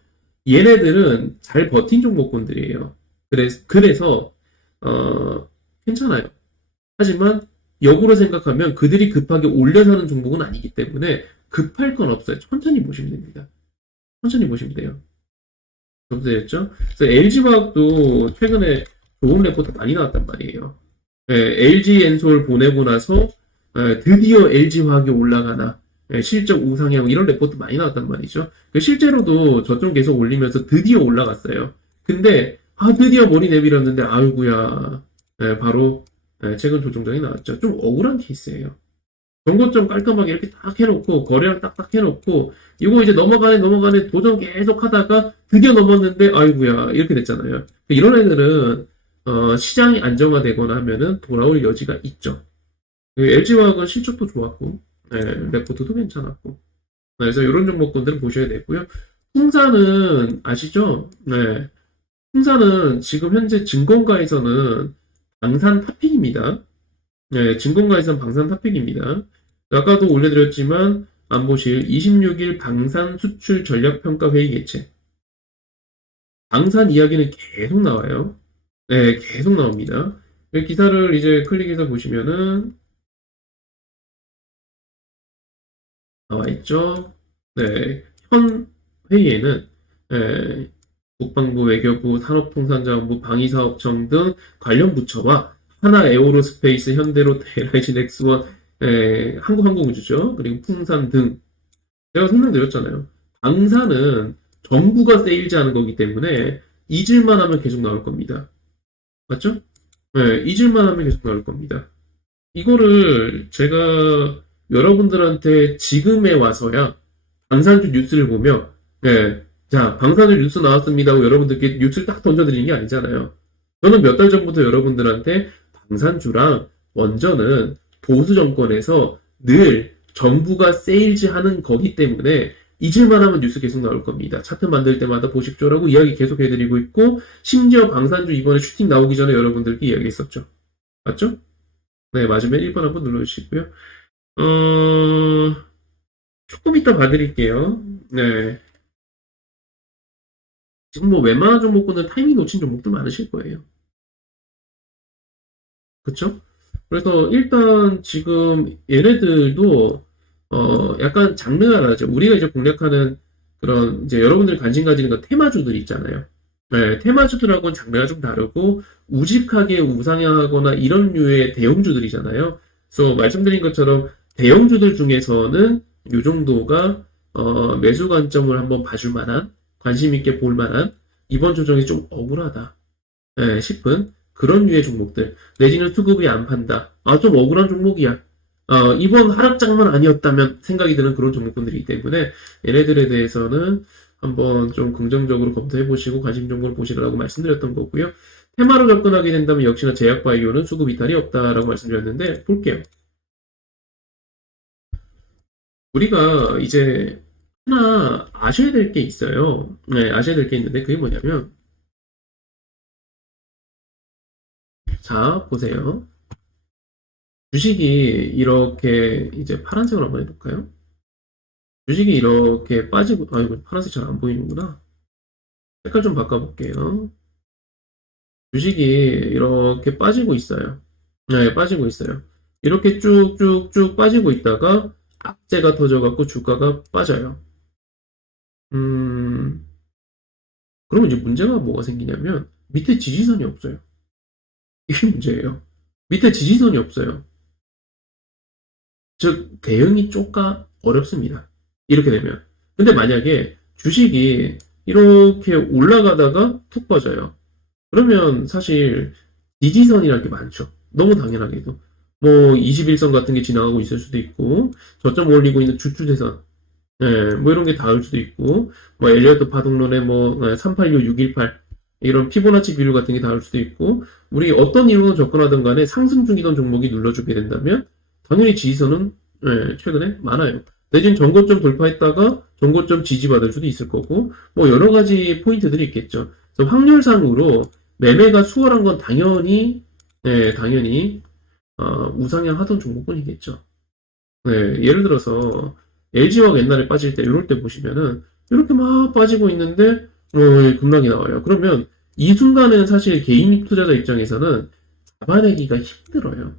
얘네들은 잘 버틴 종목군들이에요. 그래서 괜찮아요. 하지만 역으로 생각하면 그들이 급하게 올려사는 종목은 아니기 때문에 급할 건 없어요. 천천히 보시면 됩니다. 천천히 보시면 돼요. 정도됐죠? 그래서 LG화학도 최근에 좋은 레포트 많이 나왔단 말이에요. LG 엔솔 보내고 나서 드디어 LG화학이 올라가나 실적 우상향 이런 레포트 많이 나왔단 말이죠. 실제로도 저점 계속 올리면서 드디어 올라갔어요. 근데 드디어 머리 내밀었는데 아이구야 바로 최근 조정장이 나왔죠. 좀 억울한 케이스예요. 정고점 깔끔하게 이렇게 딱 해놓고 거래량 딱딱 해놓고 이거 이제 넘어가네 도전 계속 하다가 드디어 넘었는데 아이구야 이렇게 됐잖아요. 이런 애들은 시장이 안정화되거나 하면은 돌아올 여지가 있죠. LG화학은 실적도 좋았고 레포트도 괜찮았고 그래서 이런 종목군들은 보셔야 되고요. 풍산은 아시죠? 네. 풍산은 지금 현재 증권가에서는 방산 탑픽입니다. 네, 증권가에서는 방산 탑픽입니다. 아까도 올려드렸지만 안 보실 26일 방산 수출 전략평가 회의 개최. 방산 이야기는 계속 나와요. 네, 계속 나옵니다. 기사를 이제 클릭해서 보시면은 나와 있죠. 네, 현 회의에는 국방부, 외교부, 산업통상자원부, 방위사업청 등 관련 부처와 하나 에어로스페이스, 현대로, LIG, 넥스원, 한국항공우주죠. 그리고 풍산 등 제가 설명드렸잖아요. 방사는 정부가 세일즈하는 거기 때문에 잊을만 하면 계속 나올 겁니다. 맞죠? 네, 잊을만 하면 계속 나올 겁니다. 이거를 제가 여러분들한테 지금에 와서야 방산주 뉴스를 보며 자, 방산주 뉴스 나왔습니다 하고 여러분들께 뉴스를 딱 던져드리는 게 아니잖아요. 저는 몇 달 전부터 여러분들한테 방산주랑 원전은 보수 정권에서 늘 정부가 세일즈 하는 거기 때문에 잊을만 하면 뉴스 계속 나올 겁니다. 차트 만들 때마다 보십시오라고 이야기 계속 해드리고 있고 심지어 방산주 이번에 슈팅 나오기 전에 여러분들께 이야기했었죠. 맞죠? 네, 맞으면 1번 한번 눌러주시고요. 조금 이따 봐드릴게요. 네. 지금 뭐 웬만한 종목군은 타이밍 놓친 종목도 많으실 거예요. 그쵸? 그래서 일단 지금 얘네들도 약간 장르가 다르죠. 우리가 이제 공략하는 그런 이제 여러분들이 관심 가지는 건 테마주들 있잖아요. 네, 테마주들하고는 장르가 좀 다르고 우직하게 우상향하거나 이런 류의 대형주들이잖아요. 그래서 말씀드린 것처럼 대형주들 중에서는 이 정도가 매수 관점을 한번 봐줄 만한 관심 있게 볼 만한 이번 조정이 좀 억울하다 싶은 그런 류의 종목들 내지는 수급이 안 판다. 좀 억울한 종목이야. 이번 하락장만 아니었다면 생각이 드는 그런 종목들이기 때문에 얘네들에 대해서는 한번 좀 긍정적으로 검토해 보시고 관심 종목을 보시라고 말씀드렸던 거고요. 테마로 접근하게 된다면 역시나 제약바이오는 수급 이탈이 없다라고 말씀드렸는데 볼게요. 우리가 이제 하나 아셔야 될 게 있어요. 네, 아셔야 될 게 있는데 그게 뭐냐면 자, 보세요. 주식이 이렇게 이제 파란색으로 한번 해볼까요? 주식이 이렇게 빠지고 이거 파란색 잘 안 보이는구나. 색깔 좀 바꿔볼게요. 주식이 이렇게 빠지고 있어요. 네, 빠지고 있어요. 이렇게 쭉쭉쭉 빠지고 있다가 악재가 터져갖고 주가가 빠져요. 음, 그러면 이제 문제가 뭐가 생기냐면 밑에 지지선이 없어요. 이게 문제예요. 밑에 지지선이 없어요. 즉, 대응이 쪼까 어렵습니다. 이렇게 되면. 근데 만약에 주식이 이렇게 올라가다가 툭 빠져요. 그러면 사실 지지선이라는 게 많죠. 너무 당연하게도. 뭐 21선 같은 게 지나가고 있을 수도 있고 저점 올리고 있는 주추대선 뭐 이런 게 닿을 수도 있고 뭐 엘리어트 파동론의 뭐 386, 618 이런 피보나치 비율 같은 게 닿을 수도 있고 우리 어떤 이유로 접근하든 간에 상승 중이던 종목이 눌러주게 된다면 당연히 지지선은 최근에 많아요. 내지는 전고점 돌파했다가 전고점 지지받을 수도 있을 거고 뭐 여러 가지 포인트들이 있겠죠. 그래서 확률상으로 매매가 수월한 건 당연히 우상향 하던 종목군이겠죠. 네, 예를 들어서 LG화학 옛날에 빠질 때 이럴 때 보시면은 이렇게 막 빠지고 있는데 급락이 나와요. 그러면 이 순간에는 사실 개인 투자자 입장에서는 잡아내기가 힘들어요.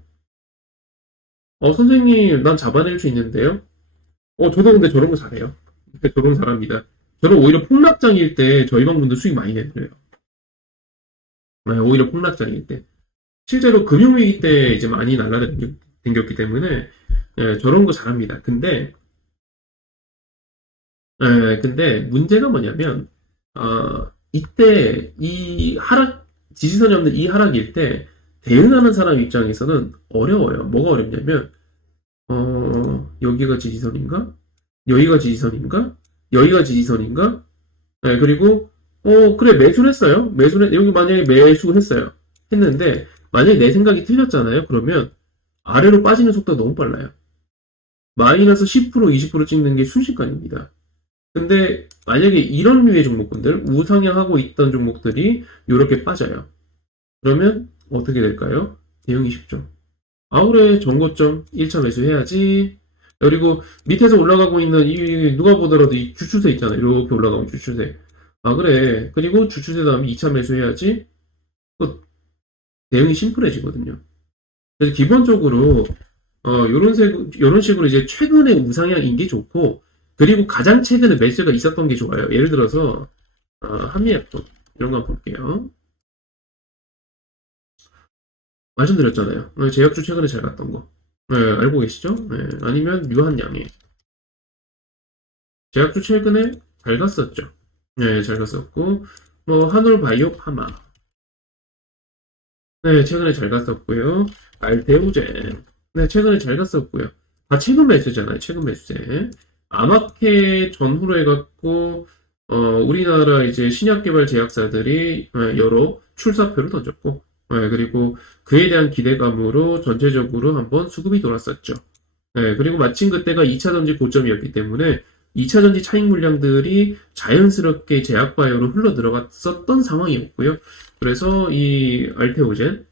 선생님, 난 잡아낼 수 있는데요? 저도 근데 저런 거 잘해요. 저런 거 잘합니다. 저는 오히려 폭락장일 때 저희 방문들 수익 많이 내드려요. 네, 오히려 폭락장일 때. 실제로 금융위기 때 이제 많이 날라다녔기 때문에 저런 거 잘합니다. 근데 문제가 뭐냐면 이때 이 지지선이 없는 이 하락일 때 대응하는 사람 입장에서는 어려워요. 뭐가 어렵냐면 여기가 지지선인가? 여기가 지지선인가? 여기가 지지선인가? 그리고 그래 매수를 했어요. 여기 만약에 매수를 했어요. 했는데 만약에 내 생각이 틀렸잖아요. 그러면 아래로 빠지는 속도가 너무 빨라요. 마이너스 10% 20% 찍는 게 순식간입니다. 근데 만약에 이런 류의 종목군들 우상향하고 있던 종목들이 이렇게 빠져요. 그러면 어떻게 될까요? 대응이 쉽죠. 그래 전고점 1차 매수해야지. 그리고 밑에서 올라가고 있는 이 누가 보더라도 이 주추세 있잖아요. 이렇게 올라가면 주추세. 그래. 그리고 주추세 다음에 2차 매수해야지. 또 대응이 심플해지거든요. 그래서 기본적으로 요런 식으로 이제 최근에 우상향인 게 좋고 그리고 가장 최근에 매수가 있었던 게 좋아요. 예를 들어서 한미약품 이런 거 한번 볼게요. 말씀드렸잖아요. 제약주 최근에 잘 갔던 거. 알고 계시죠? 아니면 유한양행. 제약주 최근에 잘 갔었죠. 잘 갔었고 뭐 한올바이오 파마. 최근에 잘 갔었고요. 알테오젠. 최근에 잘 갔었고요. 다 최근 매수잖아요. 최근 매수세. 아마케 전후로 해갖고 우리나라 이제 신약개발 제약사들이 여러 출사표를 던졌고 그리고 그에 대한 기대감으로 전체적으로 한번 수급이 돌았었죠. 그리고 마침 그때가 2차전지 고점이었기 때문에 2차전지 차익 물량들이 자연스럽게 제약바이오로 흘러 들어갔었던 상황이었고요. 그래서 이 알테오젠,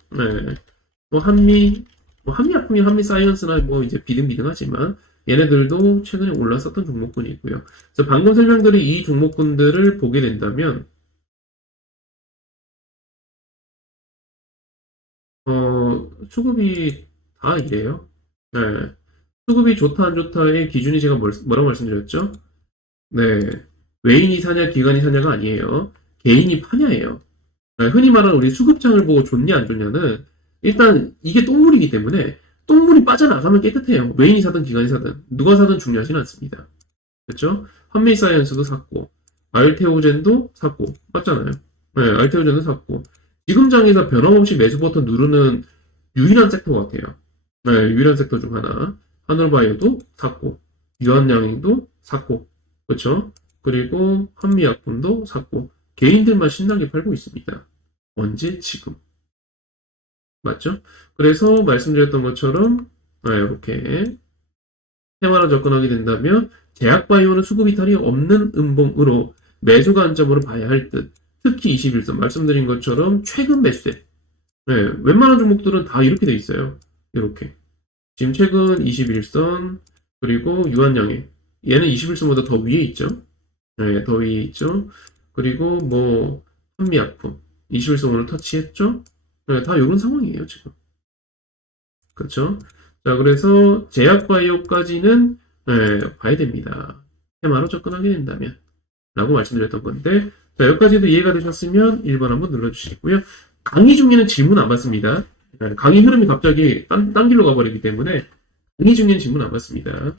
뭐 한미약품이 한미사이언스나 뭐 이제 비등비등하지만 얘네들도 최근에 올랐었던 종목군이고요. 그래서 방금 설명드린 이 종목군들을 보게 된다면 수급이 다 이래요. 수급이 좋다 안 좋다의 기준이 제가 뭐라고 말씀드렸죠? 외인이 사냐 기관이 사냐가 아니에요. 개인이 파냐예요. 흔히 말하는 우리 수급장을 보고 좋냐 안 좋냐는 일단 이게 똥물이기 때문에 똥물이 빠져나가면 깨끗해요. 외인이 사든 기관이 사든 누가 사든 중요하진 않습니다. 그렇죠? 한미사이언스도 샀고 알테오젠도 샀고 맞잖아요. 알테오젠도 샀고 지금 장에서 변함없이 매수 버튼 누르는 유일한 섹터 같아요. 유일한 섹터 중 하나. 하늘바이오도 샀고 유한양행도 샀고 그렇죠? 그리고 한미약품도 샀고, 개인들만 신나게 팔고 있습니다. 언제? 지금. 맞죠? 그래서 말씀드렸던 것처럼, 이렇게 테마로 접근하게 된다면, 제약바이오는 수급 이탈이 없는 음봉으로 매수 관점으로 봐야 할 듯. 특히 21선 말씀드린 것처럼 최근 매수세. 웬만한 종목들은 다 이렇게 돼 있어요. 이렇게. 지금 최근 21선, 그리고 유한양행. 얘는 21선보다 더 위에 있죠. 더 위에 있죠. 그리고 뭐, 한미약품. 21선 오늘 터치했죠. 다 이런 상황이에요, 지금. 그렇죠? 자, 그래서 제약바이오까지는 봐야 됩니다. 테마로 접근하게 된다면. 라고 말씀드렸던 건데, 자, 여기까지도 이해가 되셨으면 1번 한번 눌러주시고요. 강의 중에는 질문 안 받습니다. 강의 흐름이 갑자기 딴 길로 가버리기 때문에 강의 중에는 질문 안 받습니다.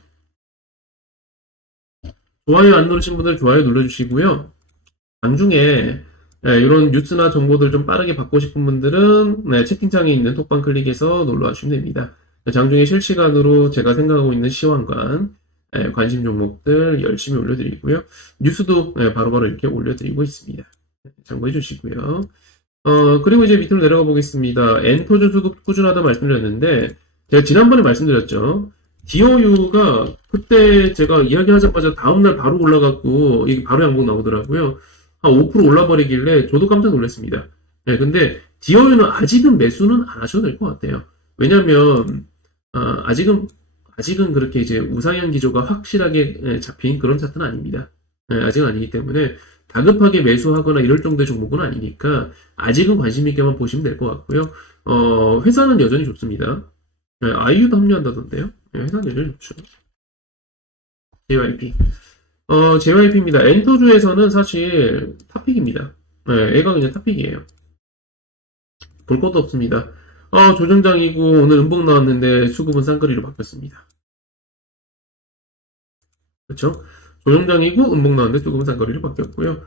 좋아요 안 누르신 분들 좋아요 눌러주시고요. 장중에 이런 뉴스나 정보들 좀 빠르게 받고 싶은 분들은 채팅창에 있는 톡방 클릭해서 놀러 와주시면 됩니다. 장중에 실시간으로 제가 생각하고 있는 시황관, 관심 종목들 열심히 올려드리고요. 뉴스도 바로바로 이렇게 올려드리고 있습니다. 참고해 주시고요. 그리고 이제 밑으로 내려가 보겠습니다. 엔터주 수급 꾸준하다 말씀드렸는데, 제가 지난번에 말씀드렸죠. DOU가 그때 제가 이야기하자마자 다음날 바로 올라갔고, 이게 바로 양봉 나오더라고요. 한 5% 올라버리길래 저도 깜짝 놀랐습니다. 근데 DOU는 아직은 매수는 안 하셔도 될 것 같아요. 왜냐면, 아직은 그렇게 이제 우상향 기조가 확실하게 잡힌 그런 차트는 아닙니다. 아직은 아니기 때문에 다급하게 매수하거나 이럴 정도의 종목은 아니니까 아직은 관심 있게만 보시면 될 것 같고요. 회사는 여전히 좋습니다. IU도 합류한다던데요. 회사는 여전히 좋죠. JYP. JYP입니다. 엔터주에서는 사실 탑픽입니다. 얘가 그냥 탑픽이에요. 볼 것도 없습니다. 조정장이고 오늘 음봉 나왔는데 수급은 쌍거리로 바뀌었습니다. 그렇죠? 조정장이고 음봉 나왔는데 수급은 쌍거리로 바뀌었고요.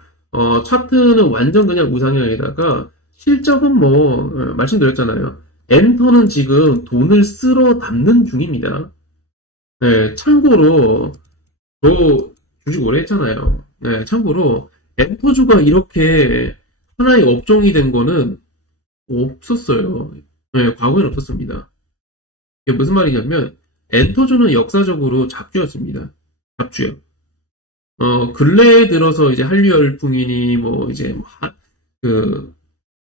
차트는 완전 그냥 우상향에다가 실적은 뭐 말씀드렸잖아요. 엔터는 지금 돈을 쓸어 담는 중입니다. 참고로 저 주식 오래 했잖아요. 참고로 엔터주가 이렇게 하나의 업종이 된 거는 없었어요. 과거에는 없었습니다. 이게 무슨 말이냐면 엔터주는 역사적으로 잡주였습니다. 잡주요. 근래에 들어서 이제 한류 열풍이니 뭐 이제 그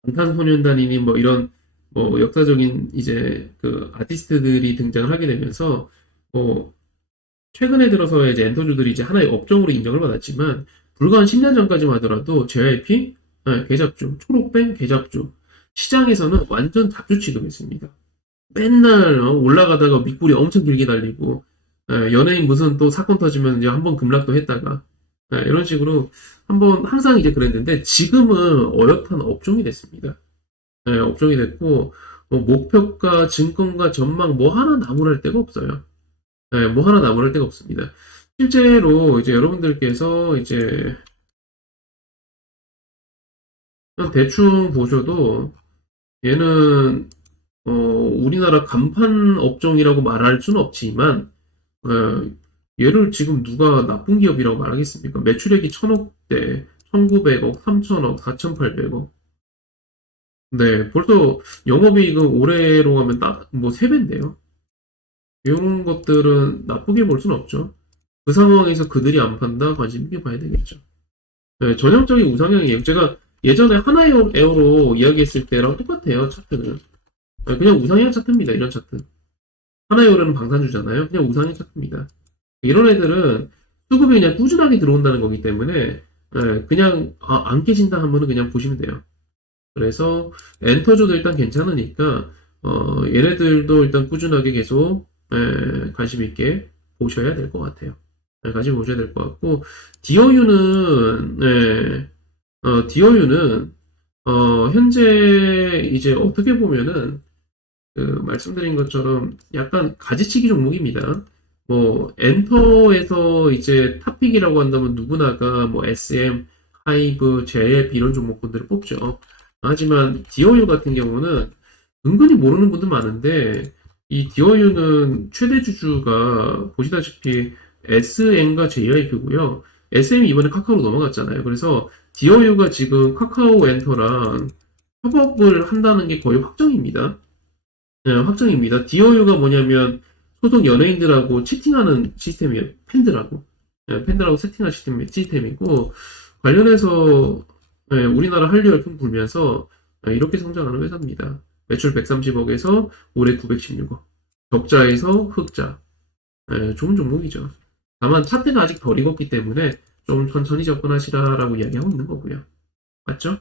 방탄소년단이니 뭐 이런 뭐 역사적인 이제 그 아티스트들이 등장을 하게 되면서 뭐 최근에 들어서 이제 엔터주들이 이제 하나의 업종으로 인정을 받았지만 불과 한 10년 전까지만 하더라도 JYP 개잡주, 초록뱅 개잡주 시장에서는 완전 잡주 취급했습니다. 맨날 올라가다가 밑굴이 엄청 길게 달리고 연예인 무슨 또 사건 터지면 이제 한번 급락도 했다가 이런 식으로 한번 항상 이제 그랬는데 지금은 어엿한 업종이 됐습니다. 업종이 됐고 뭐 목표가 증권가 전망 뭐 하나 나무랄 데가 없어요. 뭐 하나 나무랄 데가 없습니다. 실제로 이제 여러분들께서 이제 대충 보셔도 얘는 우리나라 간판 업종이라고 말할 수는 없지만 얘를 지금 누가 나쁜 기업이라고 말하겠습니까? 매출액이 1000억대, 1900억, 3000억, 4800억. 네, 벌써 영업이익은 올해로 가면 딱 뭐 3배인데요. 이런 것들은 나쁘게 볼 수는 없죠. 그 상황에서 그들이 안 판다? 관심 있게 봐야 되겠죠. 네, 전형적인 우상향이에요. 제가 예전에 하나에어로 이야기했을 때랑 똑같아요, 차트는. 그냥 우상향 차트입니다, 이런 차트. 하나에어로는 방산주잖아요. 그냥 우상향 차트입니다. 이런 애들은 수급이 그냥 꾸준하게 들어온다는 거기 때문에 그냥 안 깨진다 하면은 그냥 보시면 돼요. 그래서 엔터주도 일단 괜찮으니까 얘네들도 일단 꾸준하게 계속 관심 있게 보셔야 될 것 같아요. 관심 보셔야 될 것 같고 DOU는 현재 이제 어떻게 보면은 그 말씀드린 것처럼 약간 가지치기 종목입니다. 뭐 엔터에서 이제 탑픽이라고 한다면 누구나가 뭐 SM, 하이브, JF 이런 종목군들을 뽑죠. 하지만 DOU 같은 경우는 은근히 모르는 분들 많은데 이 DOU는 최대 주주가 보시다시피 SM과 JYP고요. SM이 이번에 카카오로 넘어갔잖아요. 그래서 디어유가 지금 카카오 엔터랑 협업을 한다는 게 거의 확정입니다. 네, 확정입니다. 디어유가 뭐냐면 소속 연예인들하고 채팅하는 시스템이에요. 팬들하고. 네, 팬들하고 채팅하는 시스템이고 관련해서 네, 우리나라 한류 열풍 불면서 이렇게 성장하는 회사입니다. 매출 130억에서 올해 916억. 적자에서 흑자. 좋은 종목이죠. 다만 차트가 아직 덜 익었기 때문에 좀 천천히 접근하시라라고 이야기하고 있는 거고요. 맞죠?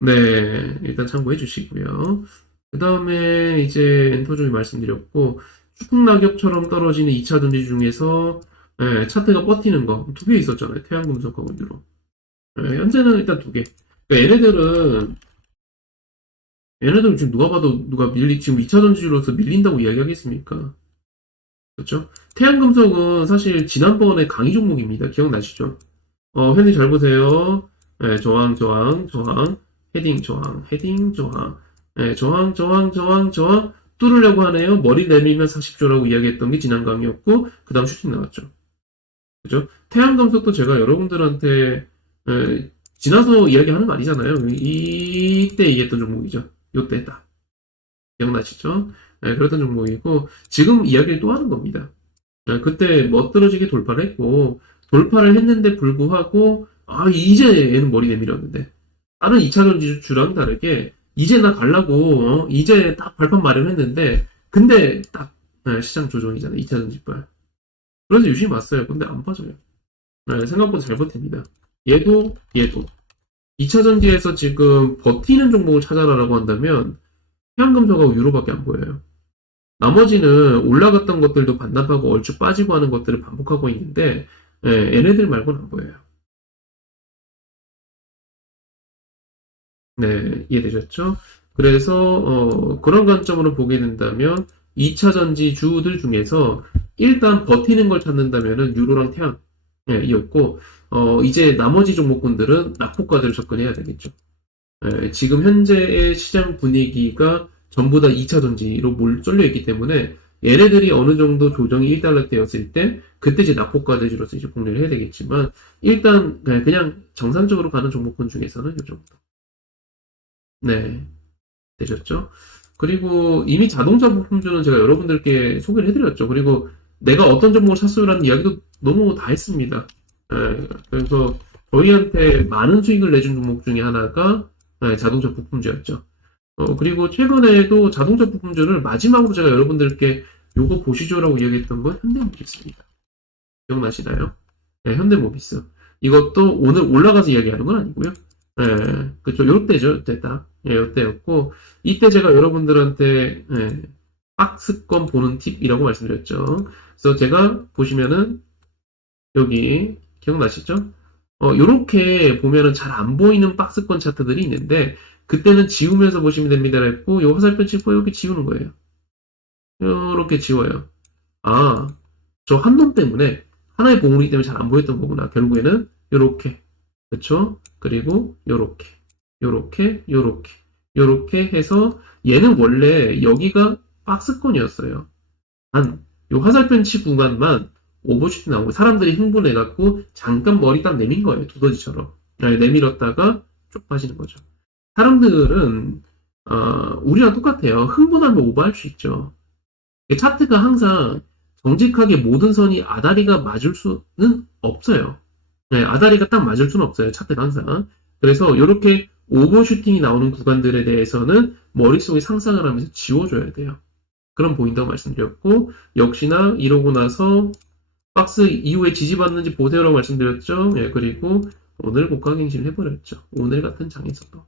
네, 일단 참고해 주시고요. 그 다음에 이제 엔터 중에 말씀드렸고, 추풍낙엽처럼 떨어지는 2차 전지 중에서 차트가 버티는 거 두 개 있었잖아요. 태양금속하고 유로. 현재는 일단 두 개. 그러니까 얘네들은 지금 누가 봐도 지금 2차 전지주로서 밀린다고 이야기하겠습니까? 그렇죠? 태양금속은 사실 지난번에 강의 종목입니다. 기억나시죠? 헤딩 잘 보세요. 저항, 헤딩, 저항. 저항. 뚫으려고 하네요. 머리 내밀면 40조라고 이야기했던 게 지난 강의였고, 그 다음 슈팅 나왔죠. 그죠? 태양금속도 제가 여러분들한테, 지나서 이야기하는 거 아니잖아요. 이때 얘기했던 종목이죠. 요때 딱. 기억나시죠? 그랬던 종목이고, 지금 이야기를 또 하는 겁니다. 그때 멋들어지게 돌파를 했고, 돌파를 했는데 불구하고, 이제 얘는 머리 내밀었는데, 다른 2차 전지주랑 다르게, 이제 나 갈라고, 이제 딱 발판 마련했는데, 근데 딱, 시장 조정이잖아요. 2차 전지발. 그래서 유심히 봤어요. 근데 안 빠져요. 생각보다 잘 버팁니다. 얘도. 2차 전지에서 지금 버티는 종목을 찾아라라고 한다면, 태양금속하고 유로밖에 안 보여요. 나머지는 올라갔던 것들도 반납하고 얼추 빠지고 하는 것들을 반복하고 있는데, 얘네들 말고는 안 보여요. 네, 이해되셨죠? 그래서 그런 관점으로 보게 된다면 2차 전지 주들 중에서 일단 버티는 걸 찾는다면은 유로랑 태양 이었고 이제 나머지 종목군들은 낙폭과대로 접근해야 되겠죠. 지금 현재의 시장 분위기가 전부 다 2차 전지로 쏠려 있기 때문에 얘네들이 어느 정도 조정이 일단락되었을 때 그때 이제 낙폭과대주로서 이제 공략을 해야 되겠지만 일단 그냥 정상적으로 가는 종목군 중에서는 이 정도. 네, 되셨죠? 그리고 이미 자동차 부품주는 제가 여러분들께 소개를 해드렸죠. 그리고 내가 어떤 종목을 샀어요라는 이야기도 너무 다 했습니다. 그래서 저희한테 많은 수익을 내준 종목 중에 하나가 자동차 부품주였죠. 그리고 최근에도 자동차 부품주를 마지막으로 제가 여러분들께 요거 보시죠라고 이야기했던 건 현대모비스입니다. 기억나시나요? 네, 현대모비스. 이것도 오늘 올라가서 이야기하는 건 아니고요. 그쵸. 요때죠. 요때 딱. 요때였고, 이때 제가 여러분들한테, 박스권 보는 팁이라고 말씀드렸죠. 그래서 제가 보시면은, 여기, 기억나시죠? 요렇게 보면은 잘 안 보이는 박스권 차트들이 있는데, 그때는 지우면서 보시면 됩니다. 했고, 요 화살표 짚고 이렇게 지우는 거예요. 요렇게 지워요. 저 한 놈 때문에, 하나의 봉우리 때문에 잘 안 보였던 거구나. 결국에는, 요렇게. 그쵸? 그리고 요렇게 해서 얘는 원래 여기가 박스권이었어요. 요 화살표치 구간만 오버슈트 나오고 사람들이 흥분해갖고 잠깐 머리 딱 내민 거예요. 두더지처럼. 내밀었다가 쭉 빠지는 거죠. 사람들은 우리랑 똑같아요. 흥분하면 오버할 수 있죠. 차트가 항상 정직하게 모든 선이 아다리가 맞을 수는 없어요. 아다리가 딱 맞을 수는 없어요. 차트가 항상. 그래서 이렇게 오버슈팅이 나오는 구간들에 대해서는 머릿속에 상상을 하면서 지워줘야 돼요. 그럼 보인다고 말씀드렸고 역시나 이러고 나서 박스 이후에 지지받는지 보세요라고 말씀드렸죠. 그리고 오늘 고가갱신을 해버렸죠. 오늘 같은 장에서도.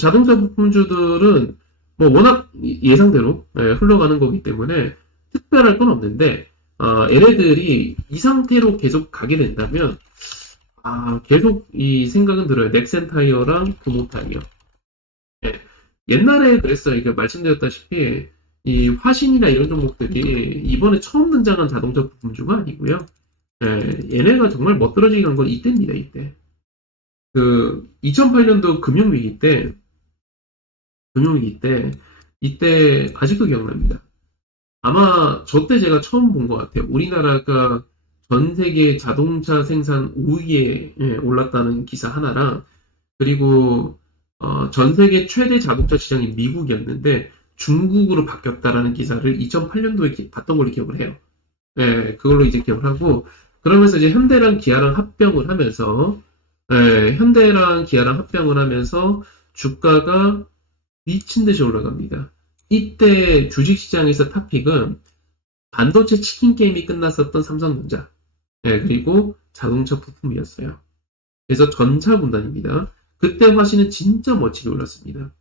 자동차 부품주들은 뭐 워낙 예상대로 흘러가는 거기 때문에 특별할 건 없는데 얘네들이 이 상태로 계속 가게 된다면 계속 이 생각은 들어요. 넥센 타이어랑 부모 타이어. 옛날에 그랬어요. 이게 말씀드렸다시피 이 화신이나 이런 종목들이 이번에 처음 등장한 자동차 부품주가 아니고요. 얘네가 정말 멋들어지게 간 건 이때입니다. 이때. 2008년도 금융위기 때 이때 아직도 기억납니다. 아마 저 때 제가 처음 본 것 같아요. 우리나라가 전 세계 자동차 생산 5위에 올랐다는 기사 하나랑, 그리고 전 세계 최대 자동차 시장이 미국이었는데 중국으로 바뀌었다라는 기사를 2008년도에 봤던 걸로 기억을 해요. 예, 그걸로 이제 기억을 하고, 그러면서 이제 현대랑 기아랑 합병을 하면서, 현대랑 기아랑 합병을 하면서 주가가 미친 듯이 올라갑니다. 이때 주식시장에서 탑픽은 반도체 치킨 게임이 끝났었던 삼성전자, 그리고 자동차 부품이었어요. 그래서 전차군단입니다. 그때 화신은 진짜 멋지게 올랐습니다.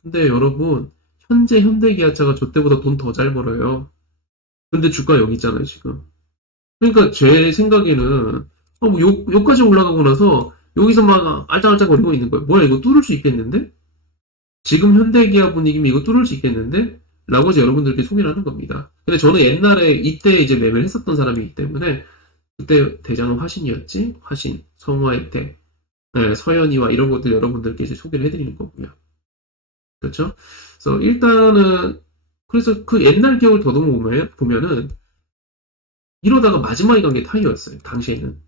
근데 여러분, 현재 현대기아차가 저 때보다 돈 더 잘 벌어요. 근데 주가 여기 있잖아요, 지금. 그러니까 제 생각에는 뭐 여기까지 올라가고 나서 여기서 막 알짱알짱거리고 있는 거예요. 뭐야, 이거 뚫을 수 있겠는데? 지금 현대기아 분위기면 이거 뚫을 수 있겠는데? 라고 이제 여러분들께 소개를 하는 겁니다. 근데 저는 옛날에 이때 이제 매매를 했었던 사람이기 때문에, 그때 대장은 화신이었지? 화신, 성화의 때, 서현이와 이런 것들 여러분들께 이제 소개를 해드리는 거고요. 그렇죠? 그래서 일단은, 그래서 그 옛날 기억을 더듬어 보면은, 이러다가 마지막에 간 게 타이어였어요. 당시에는.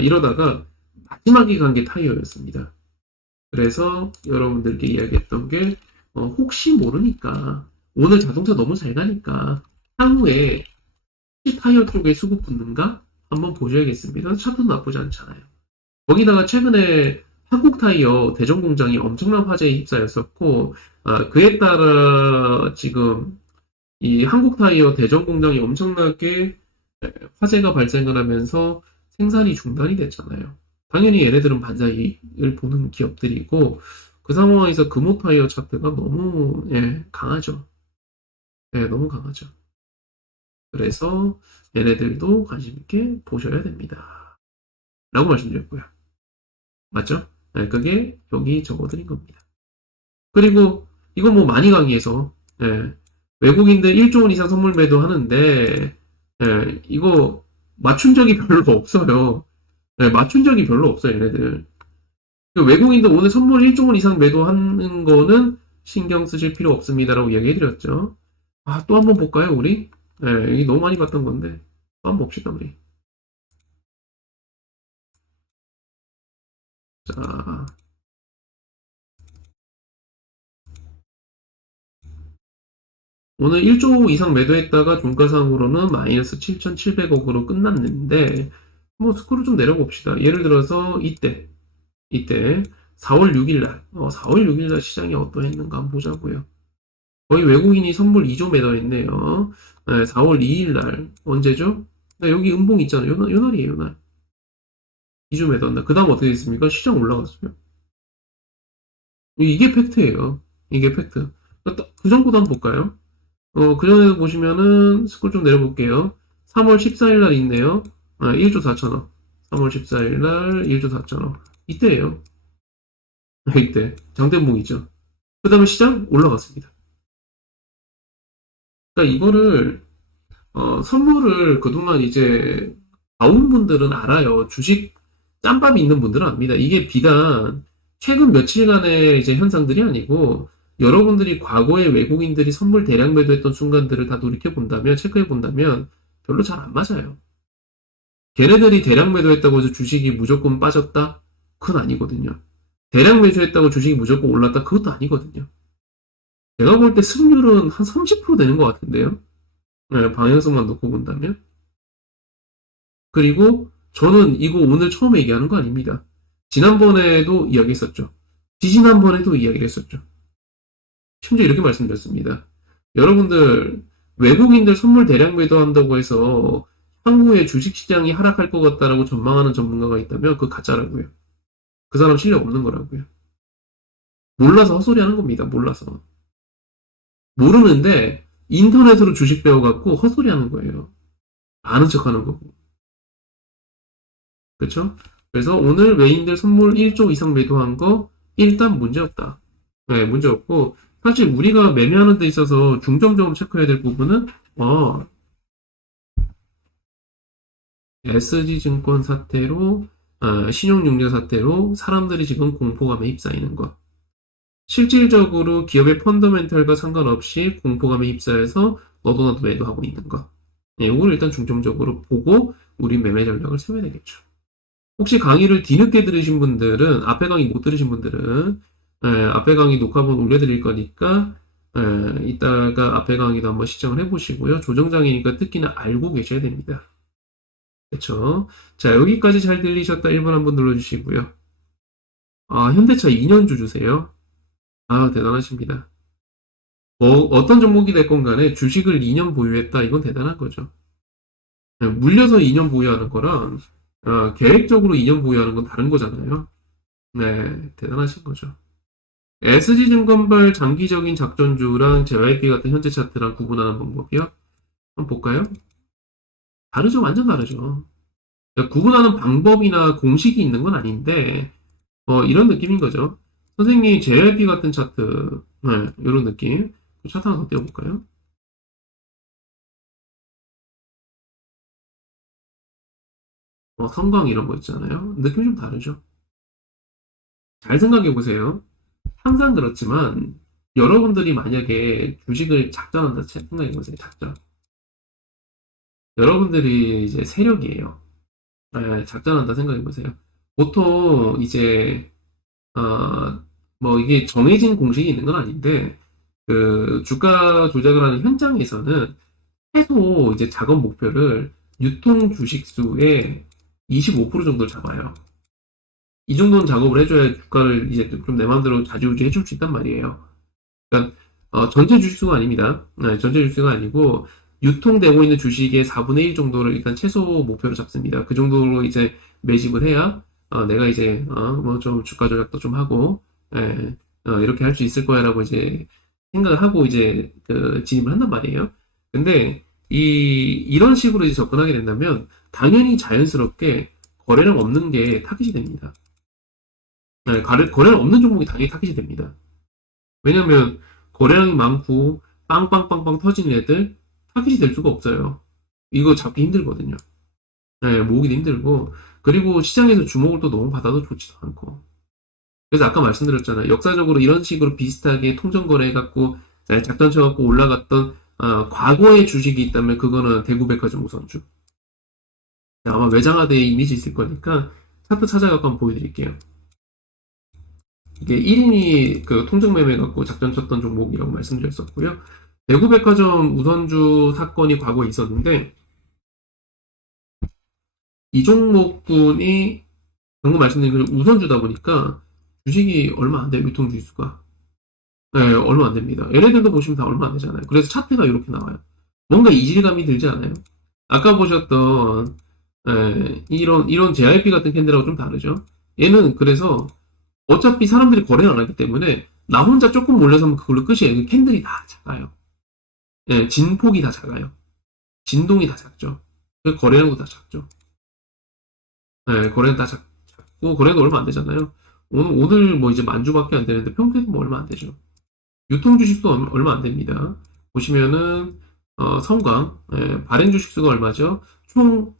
이러다가 마지막에 간 게 타이어였습니다. 그래서 여러분들께 이야기했던 게, 혹시 모르니까, 오늘 자동차 너무 잘 가니까, 향후에 타이어 쪽에 수급 붙는가? 한번 보셔야겠습니다. 차도 나쁘지 않잖아요. 거기다가 최근에 한국 타이어 대전 공장이 엄청난 화제에 휩싸였었고, 그에 따라 지금 이 한국 타이어 대전 공장이 엄청나게 화재가 발생을 하면서 생산이 중단이 됐잖아요. 당연히 얘네들은 반사이익을 보는 기업들이고, 그 상황에서 금호 타이어 차트가 너무 강하죠. 너무 강하죠. 그래서 얘네들도 관심 있게 보셔야 됩니다. 라고 말씀드렸고요. 맞죠? 그게 여기 적어드린 겁니다. 그리고 이건 뭐 많이 강의해서 외국인들 1조 원 이상 선물 매도 하는데 이거 맞춘 적이 별로 없어요. 맞춘 적이 별로 없어요, 얘네들. 외국인들 오늘 선물 1조 원 이상 매도하는 거는 신경 쓰실 필요 없습니다라고 이야기해드렸죠. 또 한번 볼까요, 우리? 이게 너무 많이 봤던 건데. 또 한번 봅시다, 우리. 자, 오늘 1조 이상 매도했다가 종가상으로는 마이너스 7,700억으로 끝났는데, 뭐, 스코어를 좀 내려봅시다. 예를 들어서, 이때, 4월 6일날, 4월 6일날 시장이 어떠했는가 한번 보자고요. 거의 외국인이 선물 2조 매도했네요. 4월 2일날, 언제죠? 여기 음봉 있잖아요. 요 날이에요, 요 날. 2조 매도한다. 그 다음 어떻게 됐습니까? 시장 올라갔어요. 이게 팩트예요. 이게 팩트. 그 전보다 한번 볼까요? 그 전에도 보시면은, 스콜 좀 내려볼게요. 3월 14일 날 있네요. 1조 4천억. 3월 14일 날 1조 4천억. 이때예요. 이때. 장대봉이죠. 그 다음에 시장 올라갔습니다. 그러니까 이거를, 선물을 그동안 이제, 봐온 분들은 알아요. 주식 짬밥이 있는 분들은 압니다. 이게 비단 최근 며칠간의 이제 현상들이 아니고, 여러분들이 과거에 외국인들이 선물 대량 매도했던 순간들을 다 돌이켜본다면, 체크해본다면, 별로 잘 안 맞아요. 걔네들이 대량 매도했다고 해서 주식이 무조건 빠졌다? 그건 아니거든요. 대량 매수했다고 주식이 무조건 올랐다? 그것도 아니거든요. 제가 볼 때 승률은 한 30% 되는 것 같은데요. 방향성만 놓고 본다면. 그리고 저는 이거 오늘 처음 얘기하는 거 아닙니다. 지난번에도 이야기했었죠. 지지난번에도 이야기를 했었죠. 심지어 이렇게 말씀드렸습니다. 여러분들 외국인들 선물 대량 매도한다고 해서 향후에 주식시장이 하락할 것 같다라고 전망하는 전문가가 있다면 그거 가짜라고요. 그 사람 실력 없는 거라고요. 몰라서 헛소리하는 겁니다. 몰라서. 모르는데 인터넷으로 주식 배워갖고 헛소리하는 거예요. 아는 척하는 거고. 그렇죠? 그래서 오늘 외인들 선물 1조 이상 매도한 거 일단 문제없다. 문제없고 사실 우리가 매매하는 데 있어서 중점적으로 체크해야 될 부분은 SG증권 사태로 신용융자 사태로 사람들이 지금 공포감에 휩싸이는 것. 실질적으로 기업의 펀더멘털과 상관없이 공포감에 휩싸여서 너도 나도 매도하고 있는 것. 이걸 일단 중점적으로 보고 우린 매매 전략을 세워야 되겠죠. 혹시 강의를 뒤늦게 들으신 분들은, 앞에 강의 못 들으신 분들은, 앞에 강의 녹화본 올려드릴 거니까, 이따가 앞에 강의도 한번 시청을 해보시고요. 조정장이니까 특히나 알고 계셔야 됩니다. 그쵸? 자, 여기까지 잘 들리셨다 1번 한번 눌러주시고요. 아, 현대차 2년주 주세요. 아, 대단하십니다. 어떤 종목이 됐건 간에 주식을 2년 보유했다. 이건 대단한 거죠. 물려서 2년 보유하는 거랑, 계획적으로 2년 보유하는 건 다른 거잖아요. 네, 대단하신 거죠. SG증권발 장기적인 작전주랑 JYP 같은 현재 차트랑 구분하는 방법이요? 한번 볼까요? 다르죠. 완전 다르죠. 그러니까 구분하는 방법이나 공식이 있는 건 아닌데, 이런 느낌인 거죠. 선생님, JYP 같은 차트, 네, 이런 느낌. 차트 하나 더 띄워볼까요? 성광 이런 거 있잖아요. 느낌이 좀 다르죠. 잘 생각해 보세요. 항상 그렇지만, 여러분들이 만약에 주식을 작전한다 생각해 보세요. 작전. 여러분들이 이제 세력이에요. 작전한다 생각해 보세요. 보통 이제 뭐 이게 정해진 공식이 있는 건 아닌데 그 주가 조작을 하는 현장에서는 최소 이제 작업 목표를 유통 주식 수의 25% 정도를 잡아요. 이 정도는 작업을 해줘야 주가를 이제 좀 내 마음대로 좌지우지 해줄 수 있단 말이에요. 그러니까 전체 주식수가 아닙니다. 네, 전체 주식수가 아니고 유통되고 있는 주식의 4분의 1 정도를 일단 최소 목표로 잡습니다. 그 정도로 이제 매집을 해야 내가 이제 뭐 좀 주가 조작도 좀 하고 이렇게 할 수 있을 거야라고 이제 생각을 하고 이제 그 진입을 한단 말이에요. 근데 이런 식으로 이제 접근하게 된다면 당연히 자연스럽게 거래량 없는 게 타깃이 됩니다. 거래량 없는 종목이 당연히 타깃이 됩니다. 왜냐면 거래량이 많고 빵빵빵빵 터지는 애들 타깃이 될 수가 없어요. 이거 잡기 힘들거든요. 네, 모으기도 힘들고 그리고 시장에서 주목을 또 너무 받아도 좋지도 않고 그래서 아까 말씀드렸잖아요. 역사적으로 이런 식으로 비슷하게 통정거래 해갖고 작전 쳐갖고 올라갔던 과거의 주식이 있다면 그거는 대구백화점 우선주. 아마 외장하드의 이미지 있을 거니까 차트 찾아갖고 한번 보여드릴게요. 이게 1인이 그 통정매매 갖고 작전 쳤던 종목이라고 말씀드렸었고요. 대구백화점 우선주 사건이 과거에 있었는데 이 종목군이 방금 말씀드린 그 우선주다 보니까 주식이 얼마 안 돼요. 유통 주식수가. 네, 얼마 안 됩니다. 얘네들도 보시면 다 얼마 안 되잖아요. 그래서 차트가 이렇게 나와요. 뭔가 이질감이 들지 않아요? 아까 보셨던 이런 JYP 같은 캔들하고 좀 다르죠. 얘는 그래서 어차피 사람들이 거래를 안 하기 때문에 나 혼자 조금 몰려서면 그걸로 끝이에요. 캔들이 다 작아요. 예, 진폭이 다 작아요. 진동이 다 작죠. 거래량도 다 작죠. 예, 거래는 다 작고 거래도 얼마 안 되잖아요. 오늘 뭐 이제 만주밖에 안 되는데 평소에도 뭐 얼마 안 되죠. 유통 주식도 얼마 안 됩니다. 보시면은 성광 발행 주식수가 얼마죠? 총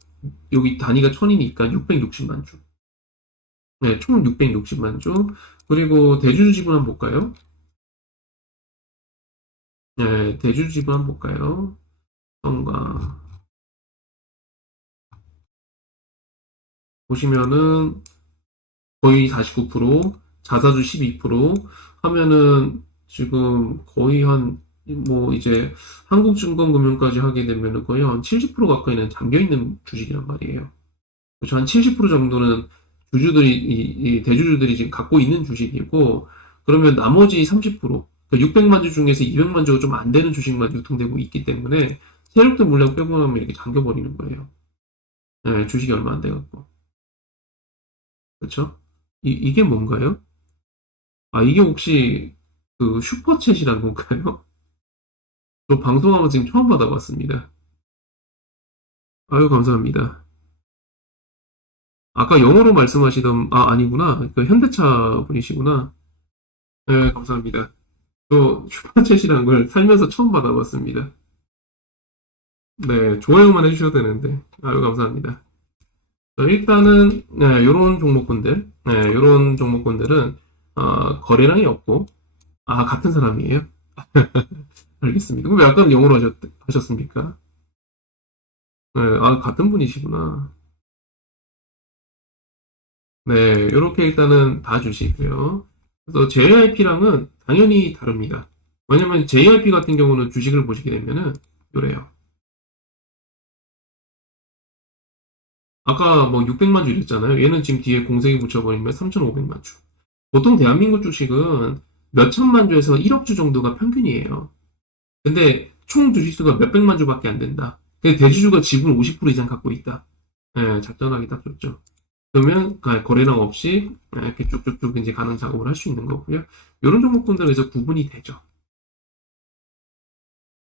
여기 단위가 1000이니까 660만 주. 네, 총 660만 주. 그리고 대주주 지분 한번 볼까요? 네, 대주주 지분 한번 볼까요? 성광 보시면은 거의 49%, 자사주 12% 하면은 지금 거의 한 뭐 이제 한국증권금융까지 하게 되면은 거의 한 70% 가까이는 잠겨 있는 주식이란 말이에요. 그렇죠. 한 70% 정도는 주주들이 이 대주주들이 지금 갖고 있는 주식이고 그러면 나머지 30% 그러니까 600만 주 중에서 200만 주가 좀 안 되는 주식만 유통되고 있기 때문에 세력들 물량 빼고 나면 이렇게 잠겨버리는 거예요. 네, 주식이 얼마 안 돼갖고 그렇죠? 이게 뭔가요? 이게 혹시 그 슈퍼챗이란 건가요? 저 방송하면 지금 처음 받아봤습니다. 아유, 감사합니다. 아까 영어로 말씀하시던, 아니구나. 그 현대차 분이시구나. 네, 감사합니다. 저 슈퍼챗이란 걸 살면서 처음 받아봤습니다. 네, 좋아요만 해주셔도 되는데. 아유, 감사합니다. 일단은, 네, 요런 종목군들, 네, 요런 종목군들은, 거래량이 없고, 같은 사람이에요? 알겠습니다. 그럼 왜 아까는 영어로 하셨습니까? 네, 아, 같은 분이시구나. 네, 이렇게 일단은 봐주시고요. 그래서 JYP랑은 당연히 다릅니다. 왜냐면 JYP 같은 경우는 주식을 보시게 되면은, 요래요. 아까 뭐 600만 주 이랬잖아요. 얘는 지금 뒤에 공세기 붙여버리면 3,500만 주. 보통 대한민국 주식은 몇 천만 주에서 1억 주 정도가 평균이에요. 근데 총 주식수가 몇백만 주밖에 안 된다. 근데 대주주가 지분 50% 이상 갖고 있다. 예, 작전하기 딱 좋죠. 그러면 거래량 없이 이렇게 쭉쭉쭉 이제 가는 작업을 할 수 있는 거고요. 이런 종목군들에서 구분이 되죠.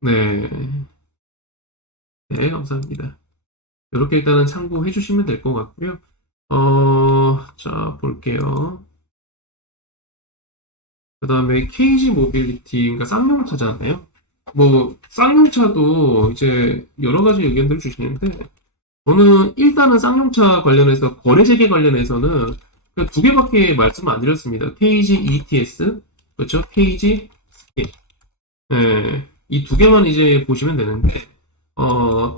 네, 네, 감사합니다. 이렇게 일단은 참고해 주시면 될 것 같고요. 자, 볼게요. 그 다음에 KG 모빌리티, 그러니까 쌍용차잖아요. 뭐, 쌍용차도 이제 여러 가지 의견들을 주시는데, 저는 일단은 쌍용차 관련해서 거래 재개 관련해서는 그두 개밖에 말씀 안 드렸습니다. KG ETS, 그렇죠? KG 스킬. 예, 이 두 개만 이제 보시면 되는데,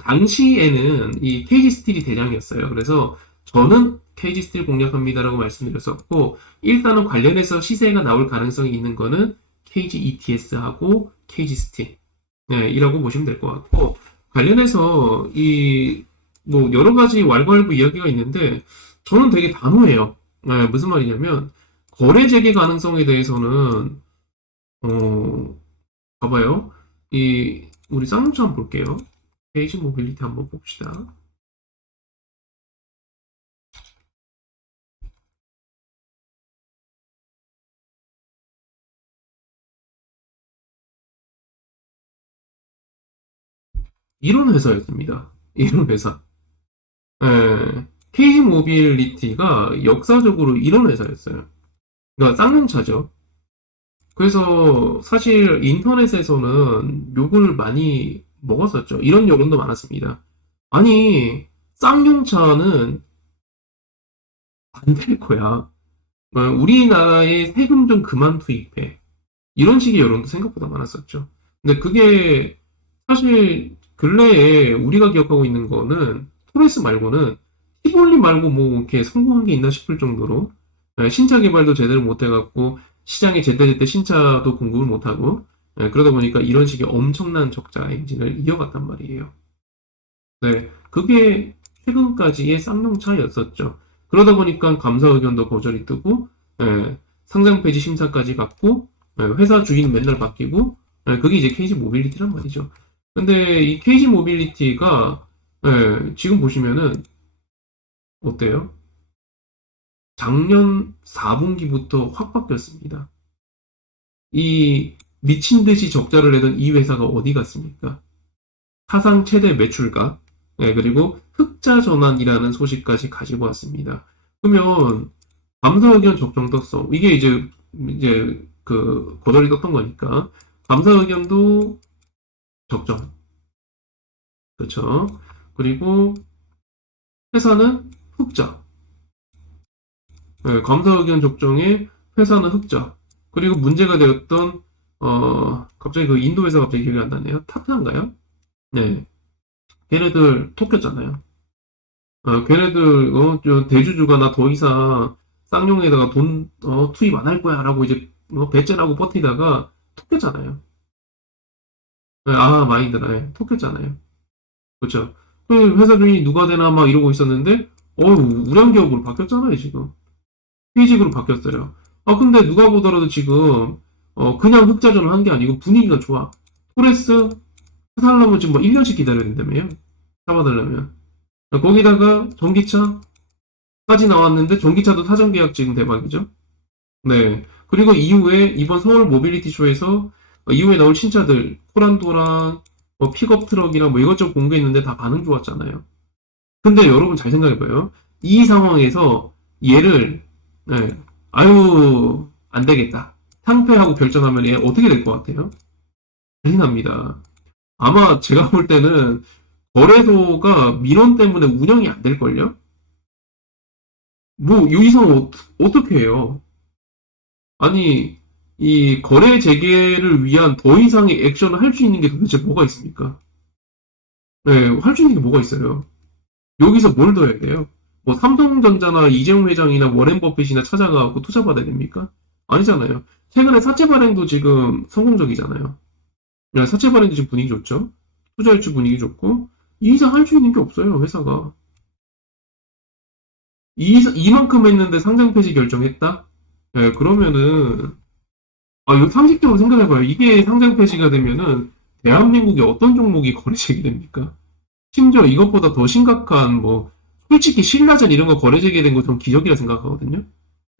당시에는 이 KG 스틸이 대장이었어요. 그래서 저는 KG 스틸 공략합니다라고 말씀드렸었고, 일단은 관련해서 시세가 나올 가능성이 있는 거는 KG ETS하고 KG 스틸. 네, 이라고 보시면 될 것 같고, 관련해서 뭐, 여러 가지 왈가왈부 이야기가 있는데, 저는 되게 단호해요. 네, 무슨 말이냐면, 거래 재개 가능성에 대해서는, 어, 봐봐요. 우리 쌍용차 한번 볼게요. 베이직 모빌리티 한번 봅시다. 이런 회사였습니다. 이런 회사. 예, KG 모빌리티가 역사적으로 이런 회사였어요. 그러니까 쌍용차죠. 그래서 사실 인터넷에서는 욕을 많이 먹었었죠. 이런 여론도 많았습니다. 아니, 쌍용차는 안 될 거야. 우리나라에 세금 좀 그만 투입해. 이런 식의 여론도 생각보다 많았었죠. 근데 그게 사실 근래에 우리가 기억하고 있는 거는 토레스 말고는 티볼리 말고 뭐 이렇게 성공한 게 있나 싶을 정도로 신차 개발도 제대로 못 해갖고 시장에 제때제때 신차도 공급을 못 하고 그러다 보니까 이런 식의 엄청난 적자 행진을 이어갔단 말이에요. 네, 그게 최근까지의 쌍용차였었죠. 그러다 보니까 감사 의견도 거절이 뜨고 상장 폐지 심사까지 갔고 회사 주인 맨날 바뀌고 그게 이제 KG 모빌리티란 말이죠. 근데 이 KG 모빌리티가 지금 보시면은 어때요? 작년 4분기부터 확 바뀌었습니다. 이 미친 듯이 적자를 내던 이 회사가 어디 갔습니까? 사상 최대 매출가, 그리고 흑자 전환이라는 소식까지 가지고 왔습니다. 그러면 감사 의견 적정 떴어. 이게 이제 그 거절이 떴던 거니까 감사 의견도 적정, 그렇죠? 그리고 회사는 흑자. 감사 의견 적정에 회사는 흑자. 그리고 문제가 되었던 갑자기 그 인도 회사 갑자기 기억이 안 나네요. 타타인가요? 네. 걔네들 토 꼈잖아요. 걔네들 저 대주주가 나 더 이상 쌍용에다가 돈 투입 안 할 거야라고 이제 배째라고 버티다가 토 꼈잖아요. 아 마인드라 토 꼈잖아요. 그렇죠. 그 회사 주인이 누가 되나 막 이러고 있었는데 우량기업으로 바뀌었잖아요 지금. 퇴직으로 바뀌었어요. 아 근데 누가 보더라도 지금 그냥 흑자전을 한 게 아니고 분위기가 좋아. 토레스 사려면 지금 뭐 1년씩 기다려야 된다며요. 잡아달라면. 거기다가 전기차까지 나왔는데 전기차도 사전 계약 지금 대박이죠. 네. 그리고 이후에 이번 서울 모빌리티 쇼에서 이후에 나올 신차들 코란도랑 픽업 트럭이랑 뭐 이것저것 공개했는데 다 반응 좋았잖아요. 근데 여러분 잘 생각해봐요. 이 상황에서 얘를 네, 아유 안 되겠다. 상폐하고 결정하면 얘 어떻게 될 것 같아요? 난리 납니다. 아마 제가 볼 때는 거래소가 민원 때문에 운영이 안 될걸요? 뭐, 이 이상 어떻게 해요? 아니, 이 거래 재개를 위한 더 이상의 액션을 할 수 있는 게 도대체 뭐가 있습니까? 네, 할 수 있는 게 뭐가 있어요? 여기서 뭘 더 해야 돼요? 뭐 삼성전자나 이재용 회장이나 워렌 버핏이나 찾아가고 투자 받아야 됩니까? 아니잖아요. 최근에 사채 발행도 지금 성공적이잖아요. 네, 사채 발행도 지금 분위기 좋죠. 투자 유치 분위기 좋고 이 이상 할 수 있는 게 없어요, 회사가. 이만큼 했는데 상장 폐지 결정했다? 예, 그러면은 이거 상식적으로 생각해봐요. 이게 상장 폐지가 되면은 대한민국의 어떤 종목이 거래되게 됩니까? 심지어 이것보다 더 심각한 뭐 솔직히 신라젠 이런 거 거래되게 된 거 전 기적이라 생각하거든요.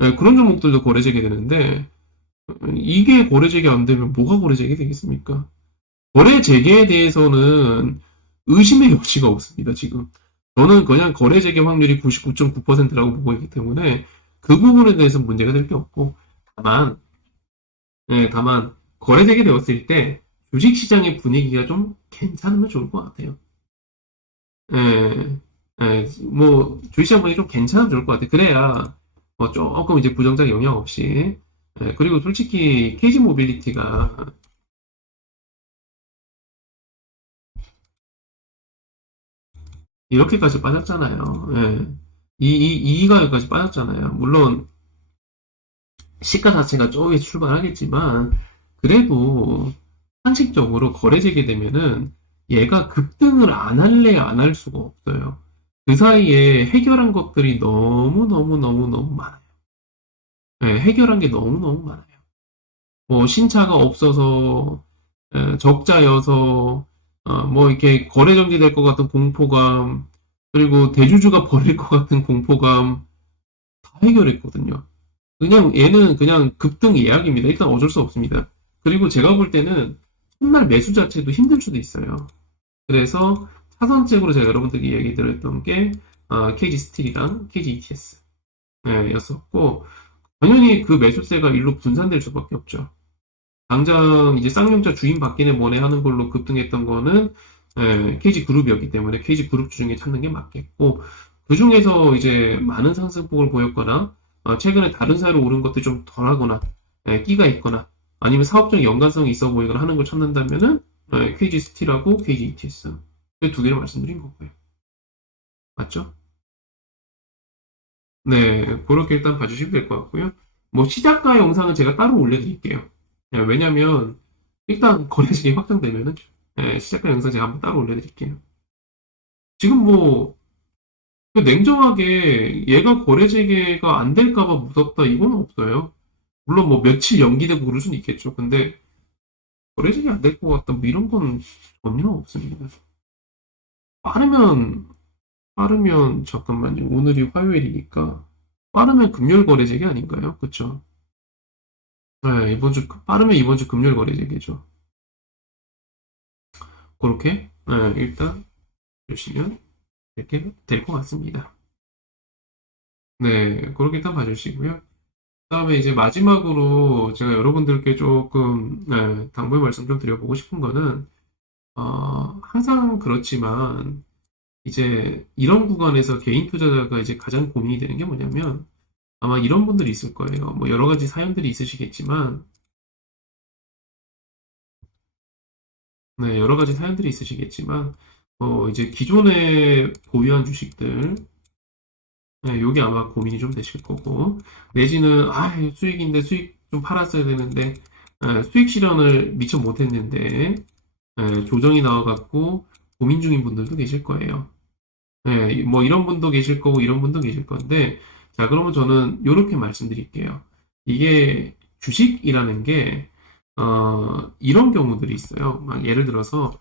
예, 그런 종목들도 거래되게 되는데 이게 거래되게 안 되면 뭐가 거래되게 되겠습니까? 거래 재개에 대해서는 의심의 여지가 없습니다, 지금. 저는 그냥 거래 재개 확률이 99.9%라고 보고 있기 때문에 그 부분에 대해서 문제가 될 게 없고, 다만, 다만, 거래 재개되었을 때 주식시장의 분위기가 좀 괜찮으면 좋을 것 같아요. 예, 뭐, 주식시장 분위기 좀 괜찮으면 좋을 것 같아요. 그래야, 조금 이제 부정적 영향 없이. 그리고 솔직히 KG 모빌리티가 이렇게까지 빠졌잖아요. 예. 이 가격까지 빠졌잖아요. 물론 시가 자체가 조금 출발하겠지만 그래도 상식적으로 거래 재개되면은 얘가 급등을 안 할래 안 할 수가 없어요. 그 사이에 해결한 것들이 너무 많아요. 예, 해결한 게 너무 많아요. 뭐 신차가 없어서 적자여서 뭐 이렇게 거래 정지될 것 같은 공포감 그리고 대주주가 버릴 것 같은 공포감 다 해결했거든요. 그냥 얘는 그냥 급등 예약입니다. 일단 어쩔 수 없습니다. 그리고 제가 볼 때는 첫날 매수 자체도 힘들 수도 있어요. 그래서 차선책으로 제가 여러분들께 얘기 드렸던 게 KG 스틸이랑 KG ETS 였었고 당연히 그 매수세가 일로 분산될 수밖에 없죠. 당장 이제 쌍용차 주인 바뀌네 뭐네 하는 걸로 급등했던 거는 KG 그룹이었기 때문에 KG 그룹 주중에 찾는 게 맞겠고 그 중에서 이제 많은 상승폭을 보였거나 최근에 다른 사례로 오른 것들이 좀 덜하거나 끼가 있거나 아니면 사업적 연관성이 있어 보이거나 하는 걸 찾는다면은 KG 스틸하고 KG ETS 그 두 개를 말씀드린 거고요. 맞죠? 네, 그렇게 일단 봐주시면 될 것 같고요. 뭐 시작가 영상은 제가 따로 올려드릴게요. 왜냐면 일단 거래량이 확정되면은 시작가 영상 제가 한번 따로 올려드릴게요. 지금 뭐 냉정하게 얘가 거래 재개가 안 될까 봐 무섭다 이건 없어요. 물론 뭐 며칠 연기되고 그럴 수는 있겠죠. 근데 거래 재개 안 될 것 같다 뭐 이런 건 전혀 없습니다. 빠르면 잠깐만요. 오늘이 화요일이니까 빠르면 금요일 거래 재개 아닌가요? 그쵸? 네, 빠르면 이번 주 금요일 거래 재개죠. 그렇게 일단 보시면 이렇게 될 것 같습니다. 네, 그렇게 일단 봐주시고요. 그다음에 이제 마지막으로 제가 여러분들께 조금 당부의 말씀 좀 드려보고 싶은 거는 항상 그렇지만 이제 이런 구간에서 개인 투자자가 이제 가장 고민이 되는 게 뭐냐면 아마 이런 분들이 있을 거예요. 뭐 여러 가지 사연들이 있으시겠지만 네, 여러 가지 사연들이 있으시겠지만 이제 기존에 보유한 주식들 요게 아마 고민이 좀 되실 거고, 내지는, 수익인데 수익 좀 팔았어야 되는데, 수익 실현을 미처 못했는데, 조정이 나와갖고 고민 중인 분들도 계실 거예요. 뭐 이런 분도 계실 거고, 이런 분도 계실 건데, 자, 그러면 저는 이렇게 말씀드릴게요. 이게 주식이라는 게, 이런 경우들이 있어요. 막 예를 들어서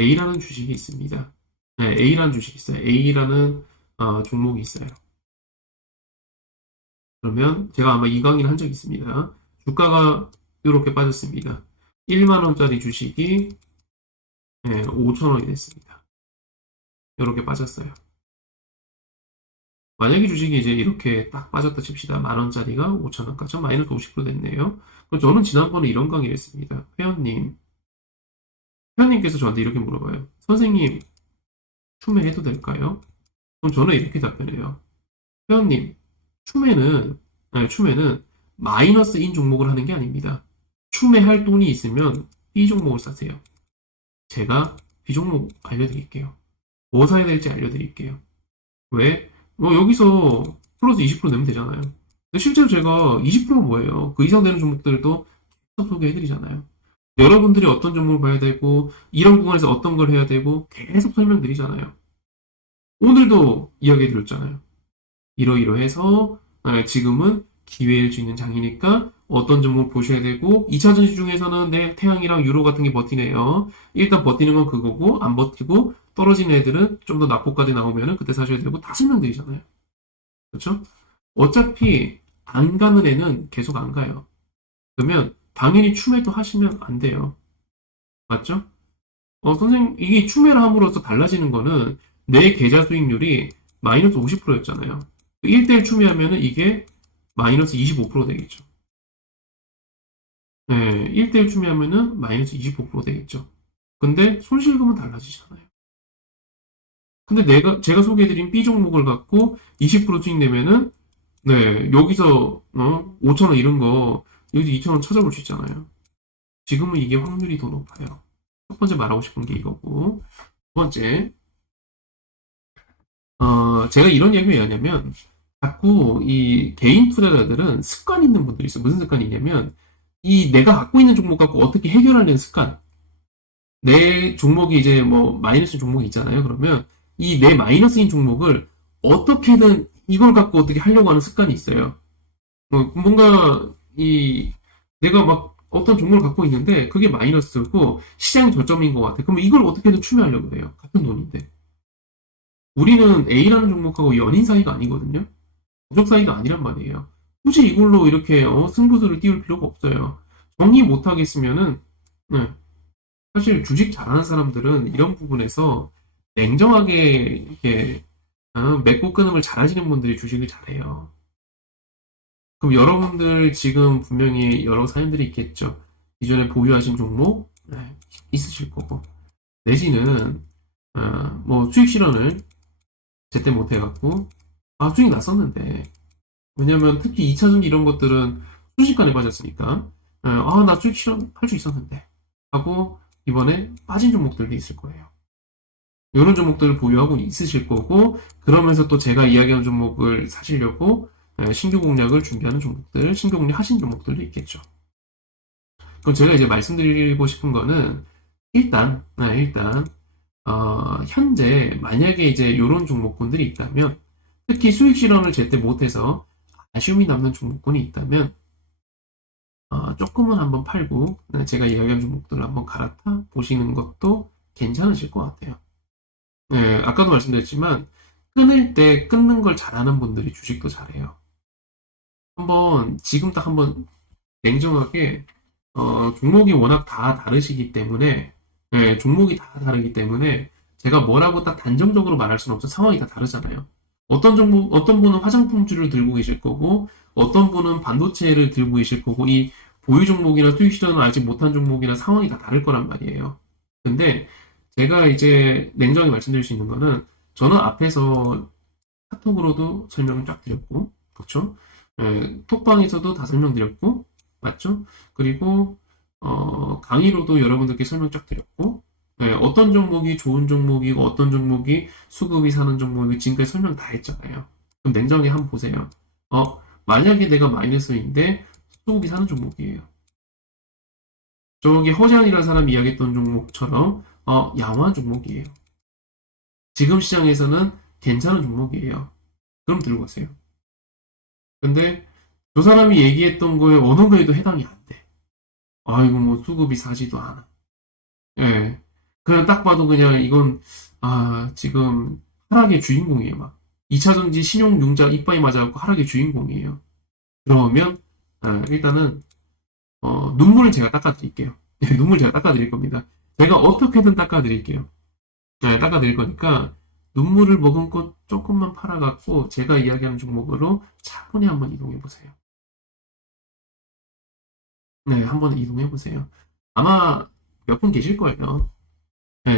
A라는 주식이 있습니다. A라는 주식이 있어요. A라는 종목이 있어요. 그러면 제가 아마 이 강의를 한 적이 있습니다. 주가가 이렇게 빠졌습니다. 1만 원짜리 주식이 5천 원이 됐습니다. 이렇게 빠졌어요. 만약에 주식이 이제 이렇게 딱 빠졌다 칩시다. 만 원짜리가 5천 원까지 마이너스 50% 됐네요. 그럼 저는 지난번에 이런 강의를 했습니다. 회원님께서 저한테 이렇게 물어봐요. 선생님, 추매해도 될까요? 그럼 저는 이렇게 답변해요. 회원님, 추매는 마이너스인 종목을 하는 게 아닙니다. 추매할 돈이 있으면 B 종목을 사세요. 제가 비종목 알려드릴게요. 뭐 사야 될지 알려드릴게요. 왜? 여기서 플러스 20% 내면 되잖아요. 근데 실제로 제가 20%는 뭐예요? 그 이상 되는 종목들도 계속 소개해드리잖아요. 여러분들이 어떤 종목을 봐야 되고, 이런 구간에서 어떤 걸 해야 되고, 계속 설명드리잖아요. 오늘도 이야기해드렸잖아요. 이러이러해서 지금은 기회일 수 있는 장이니까 어떤 종목 보셔야 되고 2차 전지 중에서는 태양이랑 유로 같은 게 버티네요. 일단 버티는 건 그거고 안 버티고 떨어지는 애들은 좀 더 낙폭까지 나오면은 그때 사셔야 되고 다 설명드리잖아요. 그렇죠? 어차피 안 가는 애는 계속 안 가요. 그러면 당연히 추매도 하시면 안 돼요. 맞죠? 선생님, 이게 추매를 함으로써 달라지는 거는 내 계좌 수익률이 마이너스 50%였잖아요. 1대1 추매하면은 이게 마이너스 25% 되겠죠. 네, 1대1 추매하면은 마이너스 25% 되겠죠. 근데 손실금은 달라지잖아요. 근데 제가 소개해드린 B 종목을 갖고 20% 수익 내면은, 네, 여기서, 5,000원 이런 거, 여기서 2,000원 찾아볼 수 있잖아요. 지금은 이게 확률이 더 높아요. 첫 번째 말하고 싶은 게 이거고. 두 번째, 제가 이런 얘기 왜 하냐면, 자꾸 이 개인 투자자들은 습관 있는 분들이 있어요. 무슨 습관이 있냐면, 이 내가 갖고 있는 종목 갖고 어떻게 해결하려는 습관. 내 종목이 이제 뭐 마이너스 종목이 있잖아요. 그러면 이 내 마이너스인 종목을 어떻게든 이걸 갖고 어떻게 하려고 하는 습관이 있어요. 뭔가 이 내가 막 어떤 종목을 갖고 있는데 그게 마이너스고 시장이 저점인 것 같아. 그러면 이걸 어떻게든 추매하려고 해요. 같은 돈인데. 우리는 A라는 종목하고 연인 사이가 아니거든요. 가족 사이가 아니란 말이에요. 굳이 이걸로 이렇게 승부수를 띄울 필요가 없어요. 정리 못하겠으면은 네. 사실 주식 잘하는 사람들은 이런 부분에서 냉정하게 이렇게 맺고 끊음을 잘하시는 분들이 주식을 잘해요. 그럼 여러분들 지금 분명히 여러 사연들이 있겠죠. 이전에 보유하신 종목 있으실 거고 내지는 뭐 수익 실현을 제때 못 해갖고 수익 났었는데 왜냐면 특히 2차전지 이런 것들은 순식간에 빠졌으니까 나 수익 실현 할 수 있었는데 하고 이번에 빠진 종목들도 있을 거예요. 이런 종목들을 보유하고 있으실 거고 그러면서 또 제가 이야기한 종목을 사시려고 신규 공략을 준비하는 종목들, 신규 공략 하신 종목들도 있겠죠. 그럼 제가 이제 말씀드리고 싶은 거는 일단 현재 만약에 이제 이런 종목군들이 있다면 특히 수익 실현을 제때 못해서 아쉬움이 남는 종목군이 있다면 조금은 한번 팔고 제가 이야기한 종목들을 한번 갈아타 보시는 것도 괜찮으실 것 같아요. 네, 아까도 말씀드렸지만 끊을 때 끊는 걸 잘하는 분들이 주식도 잘해요. 지금 딱 한번 냉정하게 종목이 워낙 다 다르시기 때문에 종목이 다 다르기 때문에 제가 뭐라고 딱 단정적으로 말할 수는 없어. 상황이 다 다르잖아요. 어떤 분은 화장품주를 들고 계실 거고 어떤 분은 반도체를 들고 계실 거고 이 보유 종목이나 수익 실현을 아직 못한 종목이나 상황이 다 다를 거란 말이에요. 근데 제가 이제 냉정하게 말씀드릴 수 있는 거는 저는 앞에서 카톡으로도 설명을 쫙 드렸고 그렇죠? 톡방에서도 다 설명드렸고 맞죠? 그리고 강의로도 여러분들께 설명 쫙 드렸고 어떤 종목이 좋은 종목이고 어떤 종목이 수급이 사는 종목이고 지금까지 설명 다 했잖아요. 그럼 냉정하게 한번 보세요. 만약에 내가 마이너스인데 수급이 사는 종목이에요. 저기 허재한이라는 사람이 이야기했던 종목처럼 양호한 종목이에요. 지금 시장에서는 괜찮은 종목이에요. 그럼 들고 가세요. 근데 저 사람이 얘기했던 거에 어느 거에도 해당이 안 돼. 이거 뭐 수급이 사지도 않아. 예. 그냥 딱 봐도 그냥 이건 지금 하락의 주인공이에요. 막 2차전지 신용융자 이빠이 맞아갖고 하락의 주인공이에요. 그러면 일단은 눈물을 제가 닦아드릴게요. 눈물 제가 닦아드릴 겁니다. 제가 어떻게든 닦아드릴게요. 닦아드릴 거니까 눈물을 머금고 조금만 팔아갖고 제가 이야기하는 종목으로 차분히 한번 이동해보세요. 네, 한번 이동해보세요. 아마 몇 분 계실 거예요.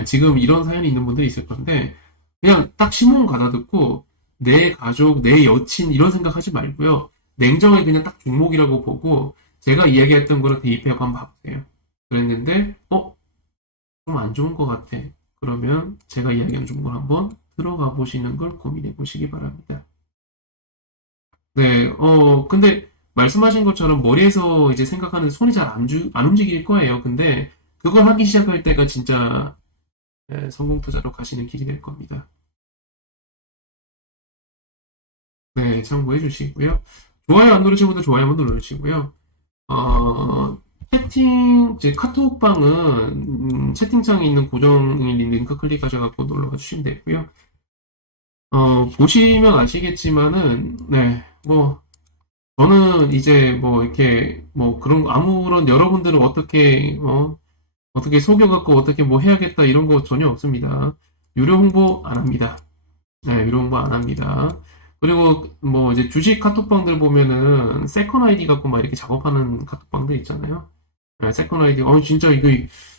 지금 이런 사연이 있는 분들이 있을 건데 그냥 딱 신문 가다듣고 내 가족, 내 여친 이런 생각하지 말고요. 냉정하게 그냥 딱 종목이라고 보고 제가 이야기했던 거를 대입해서 한번 봐보세요. 그랬는데 좀 안 좋은 것 같아. 그러면 제가 이야기하는 종목을 한번 들어가 보시는 걸 고민해 보시기 바랍니다. 네, 근데 말씀하신 것처럼 머리에서 이제 생각하는 손이 잘 안 움직일 거예요. 근데 그걸 하기 시작할 때가 진짜 성공 투자로 가시는 길이 될 겁니다. 네, 참고해 주시고요. 좋아요 안 누르신 분들 좋아요 한번 눌러주시고요. 어, 이제 카톡방은 채팅창에 있는 고정 링크 클릭하셔서 놀러가 주시면 되고요. 보시면 아시겠지만은, 네, 뭐, 저는 이제 뭐 이렇게 뭐 그런 아무런 여러분들을 어떻게 속여갖고 어떻게 뭐 해야겠다 이런 거 전혀 없습니다. 유료 홍보 안 합니다. 네, 유료 홍보 안 합니다. 그리고 뭐 이제 주식 카톡방들 보면은 세컨 아이디 갖고 막 이렇게 작업하는 카톡방들 있잖아요. 네, 세컨 아이디, 진짜 이거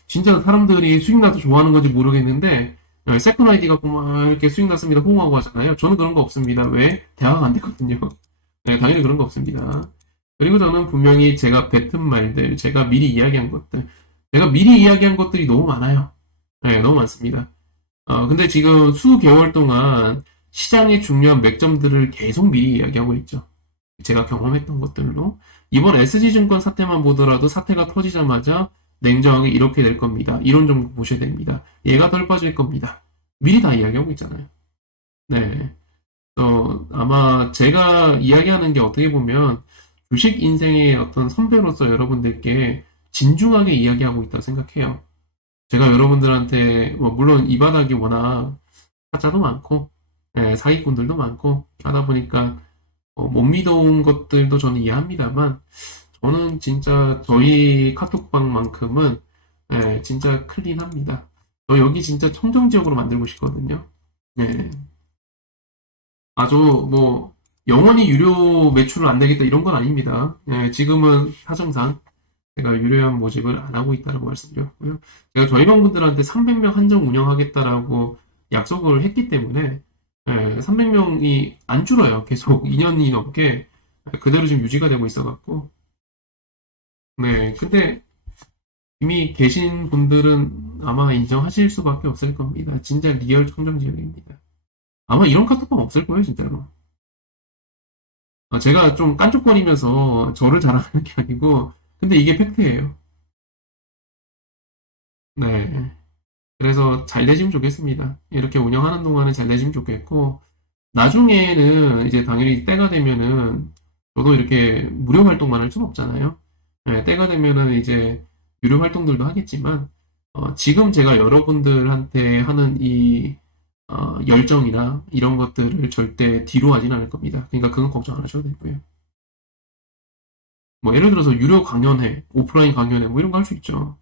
진짜 사람들이 수익 나서 좋아하는 건지 모르겠는데 네, 세컨 아이디 갖고 막 이렇게 수익 났습니다 홍보하고 하잖아요. 저는 그런 거 없습니다. 왜? 대화가 안 됐거든요. 네, 당연히 그런 거 없습니다. 그리고 저는 분명히 제가 뱉은 말들, 제가 미리 이야기한 것들이 너무 많아요. 네, 너무 많습니다. 근데 지금 수개월 동안 시장의 중요한 맥점들을 계속 미리 이야기하고 있죠. 제가 경험했던 것들로. 이번 SG증권 사태만 보더라도 사태가 터지자마자 냉정하게 이렇게 될 겁니다. 이런 정보 보셔야 됩니다. 얘가 덜 빠질 겁니다. 미리 다 이야기하고 있잖아요. 네. 아마 제가 이야기하는 게 어떻게 보면 주식 인생의 어떤 선배로서 여러분들께 진중하게 이야기하고 있다 생각해요. 제가 여러분들한테, 물론 이 바닥이 워낙 타짜도 많고, 사기꾼들도 많고, 하다 보니까 못 믿어온 것들도 저는 이해합니다만, 저는 진짜 저희 카톡방만큼은 진짜 클린합니다. 여기 진짜 청정지역으로 만들고 싶거든요. 네. 아주 뭐 영원히 유료 매출을 안 내겠다 이런 건 아닙니다. 지금은 사정상 제가 유료한 모집을 안 하고 있다고 말씀드렸고요. 제가 저희 방분들한테 300명 한정 운영하겠다라고 약속을 했기 때문에 300명이 안 줄어요. 계속 2년이 넘게 그대로 지금 유지가 되고 있어갖고 네. 근데 이미 계신 분들은 아마 인정하실 수밖에 없을 겁니다. 진짜 리얼 청정지역입니다. 아마 이런 카톡방 없을 거예요, 진짜로. 제가 좀 깐족거리면서 저를 자랑하는 게 아니고, 근데 이게 팩트예요. 네. 그래서 잘 되시면 좋겠습니다. 이렇게 운영하는 동안은 잘 되시면 좋겠고, 나중에는 이제 당연히 때가 되면은, 저도 이렇게 무료 활동만 할 수는 없잖아요. 때가 되면은 이제 유료 활동들도 하겠지만, 지금 제가 여러분들한테 하는 이 열정이나 이런 것들을 절대 뒤로 하진 않을 겁니다. 그러니까 그건 걱정 안 하셔도 되고요. 뭐 예를 들어서 유료 강연회, 오프라인 강연회 뭐 이런 거 할 수 있죠.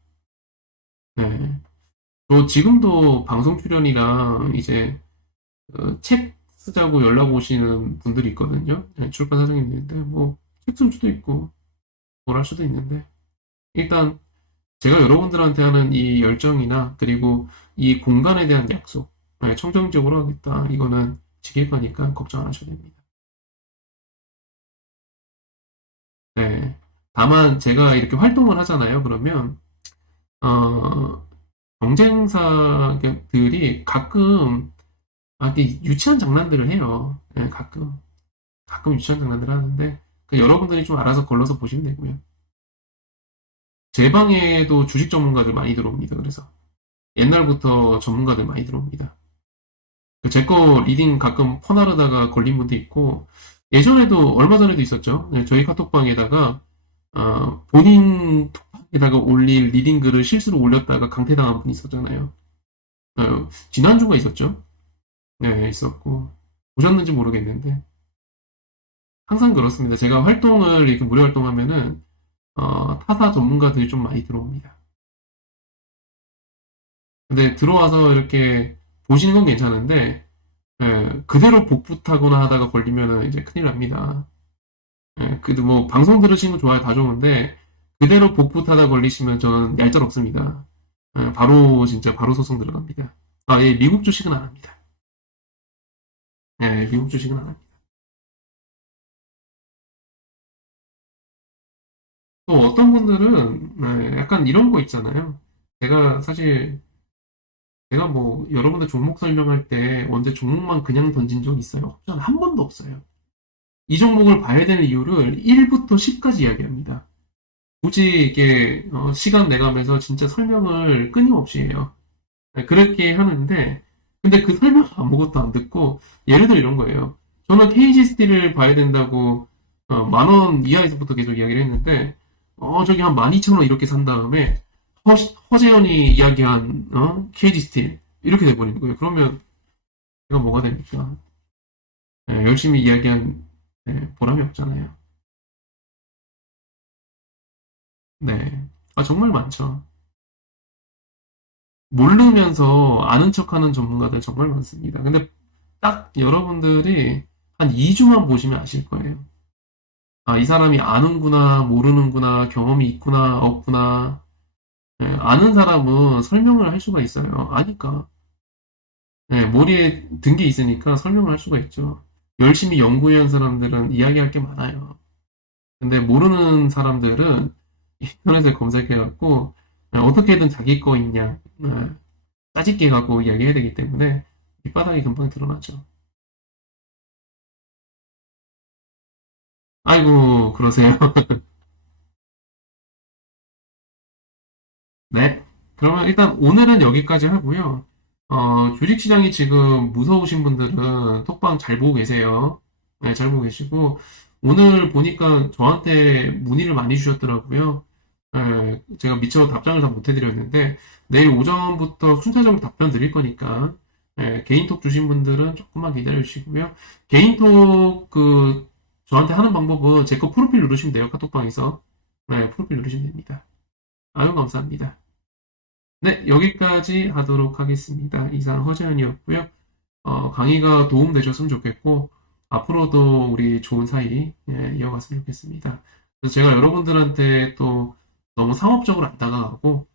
네. 저 지금도 방송 출연이랑 이제 책 쓰자고 연락 오시는 분들이 있거든요. 출판 사장님인데 뭐 책 쓸 수도 있고 뭘 할 수도 있는데 일단 제가 여러분들한테 하는 이 열정이나 그리고 이 공간에 대한 약속, 청정적으로 하겠다. 이거는 지킬 거니까 걱정 안 하셔도 됩니다. 네. 다만 제가 이렇게 활동을 하잖아요. 그러면 어, 경쟁사들이 가끔 이렇게 유치한 장난들을 해요. 네, 가끔 유치한 장난들을 하는데 여러분들이 좀 알아서 걸러서 보시면 되고요. 제 방에도 주식 전문가들 많이 들어옵니다. 그래서 옛날부터 전문가들 많이 들어옵니다. 제 거 리딩 가끔 퍼나르다가 걸린 분도 있고 예전에도 얼마 전에도 있었죠. 네, 저희 카톡방에다가 본인 톡방에다가 올릴 리딩 글을 실수로 올렸다가 강퇴당한 분이 있었잖아요. 지난주가 있었죠. 네, 있었고 보셨는지 모르겠는데 항상 그렇습니다. 제가 활동을 이렇게 무료 활동하면은 타사 전문가들이 좀 많이 들어옵니다. 근데 들어와서 이렇게 보시는 건 괜찮은데 그대로 복붙 타거나 하다가 걸리면은 이제 큰일 납니다. 그래도 뭐 방송 들으시는 거 좋아요 다 좋은데 그대로 복붙 하다 걸리시면 저는 얄짤 없습니다. 바로 진짜 바로 소송 들어갑니다. 예, 미국 주식은 안 합니다. 미국 주식은 안 합니다. 또 어떤 분들은 약간 이런 거 있잖아요. 제가 사실 제가 뭐 여러분들 종목 설명할 때 언제 종목만 그냥 던진 적 있어요? 없잖아. 한 번도 없어요. 이 종목을 봐야 되는 이유를 1부터 10까지 이야기합니다. 굳이 이게 시간 내가면서 진짜 설명을 끊임없이 해요. 네, 그렇게 하는데 근데 그 설명 아무것도 안 듣고 예를 들어 이런 거예요. 저는 KG스틸을 봐야 된다고 10,000원 이하에서부터 계속 이야기를 했는데 저기 한 12,000원 이렇게 산 다음에 허재현이 이야기한 KG스틸 이렇게 돼버리는 거예요. 그러면 제가 뭐가 됩니까? 열심히 이야기한 보람이 없잖아요. 네. 아, 정말 많죠. 모르면서 아는 척하는 전문가들 정말 많습니다. 근데 딱 여러분들이 한 2주만 보시면 아실 거예요. 아, 이 사람이 아는구나, 모르는구나, 경험이 있구나, 없구나. 아는 사람은 설명을 할 수가 있어요. 아니까. 머리에 든 게 있으니까 설명을 할 수가 있죠. 열심히 연구해온 사람들은 이야기할 게 많아요. 근데 모르는 사람들은 인터넷에 검색해갖고 어떻게든 자기 거 있냐 짜집게 갖고 이야기해야 되기 때문에 밑바닥이 금방 드러나죠. 아이고 그러세요. 네. 그러면 일단 오늘은 여기까지 하고요. 주식시장이 지금 무서우신 분들은 톡방 잘 보고 계세요. 네, 잘 보고 계시고 오늘 보니까 저한테 문의를 많이 주셨더라고요. 제가 미처 답장을 다 못 해드렸는데 내일 오전부터 순차적으로 답변 드릴 거니까 개인톡 주신 분들은 조금만 기다려 주시고요. 개인톡 저한테 하는 방법은 제 거 프로필 누르시면 돼요. 카톡방에서. 네, 프로필 누르시면 됩니다. 아유 감사합니다. 네, 여기까지 하도록 하겠습니다. 이상 허재현이었고요. 강의가 도움되셨으면 좋겠고 앞으로도 우리 좋은 사이 이어갔으면 좋겠습니다. 그래서 제가 여러분들한테 또 너무 상업적으로 안 다가가고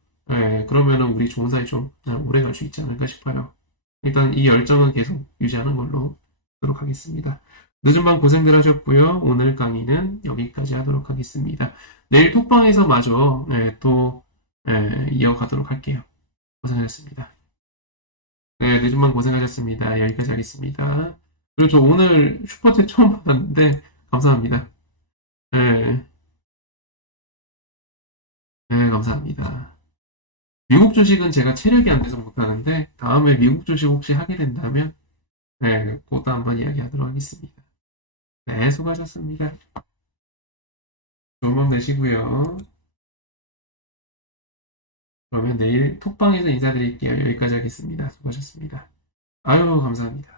그러면은 우리 좋은 사이 좀 오래 갈 수 있지 않을까 싶어요. 일단 이 열정은 계속 유지하는 걸로 하도록 하겠습니다. 늦은 밤 고생들 하셨고요. 오늘 강의는 여기까지 하도록 하겠습니다. 내일 톡방에서 마저 또 이어가도록 할게요. 고생하셨습니다. 네, 늦은 밤 고생하셨습니다. 여기까지 하겠습니다. 그리고 저 오늘 슈퍼챗 처음 받았는데 감사합니다. 네, 네, 감사합니다. 미국 주식은 제가 체력이 안 돼서 못하는데 다음에 미국 주식 혹시 하게 된다면 그것도 한번 이야기하도록 하겠습니다. 네, 수고하셨습니다. 좋은 밤 되시고요. 그러면 내일 톡방에서 인사드릴게요. 여기까지 하겠습니다. 수고하셨습니다. 아유, 감사합니다.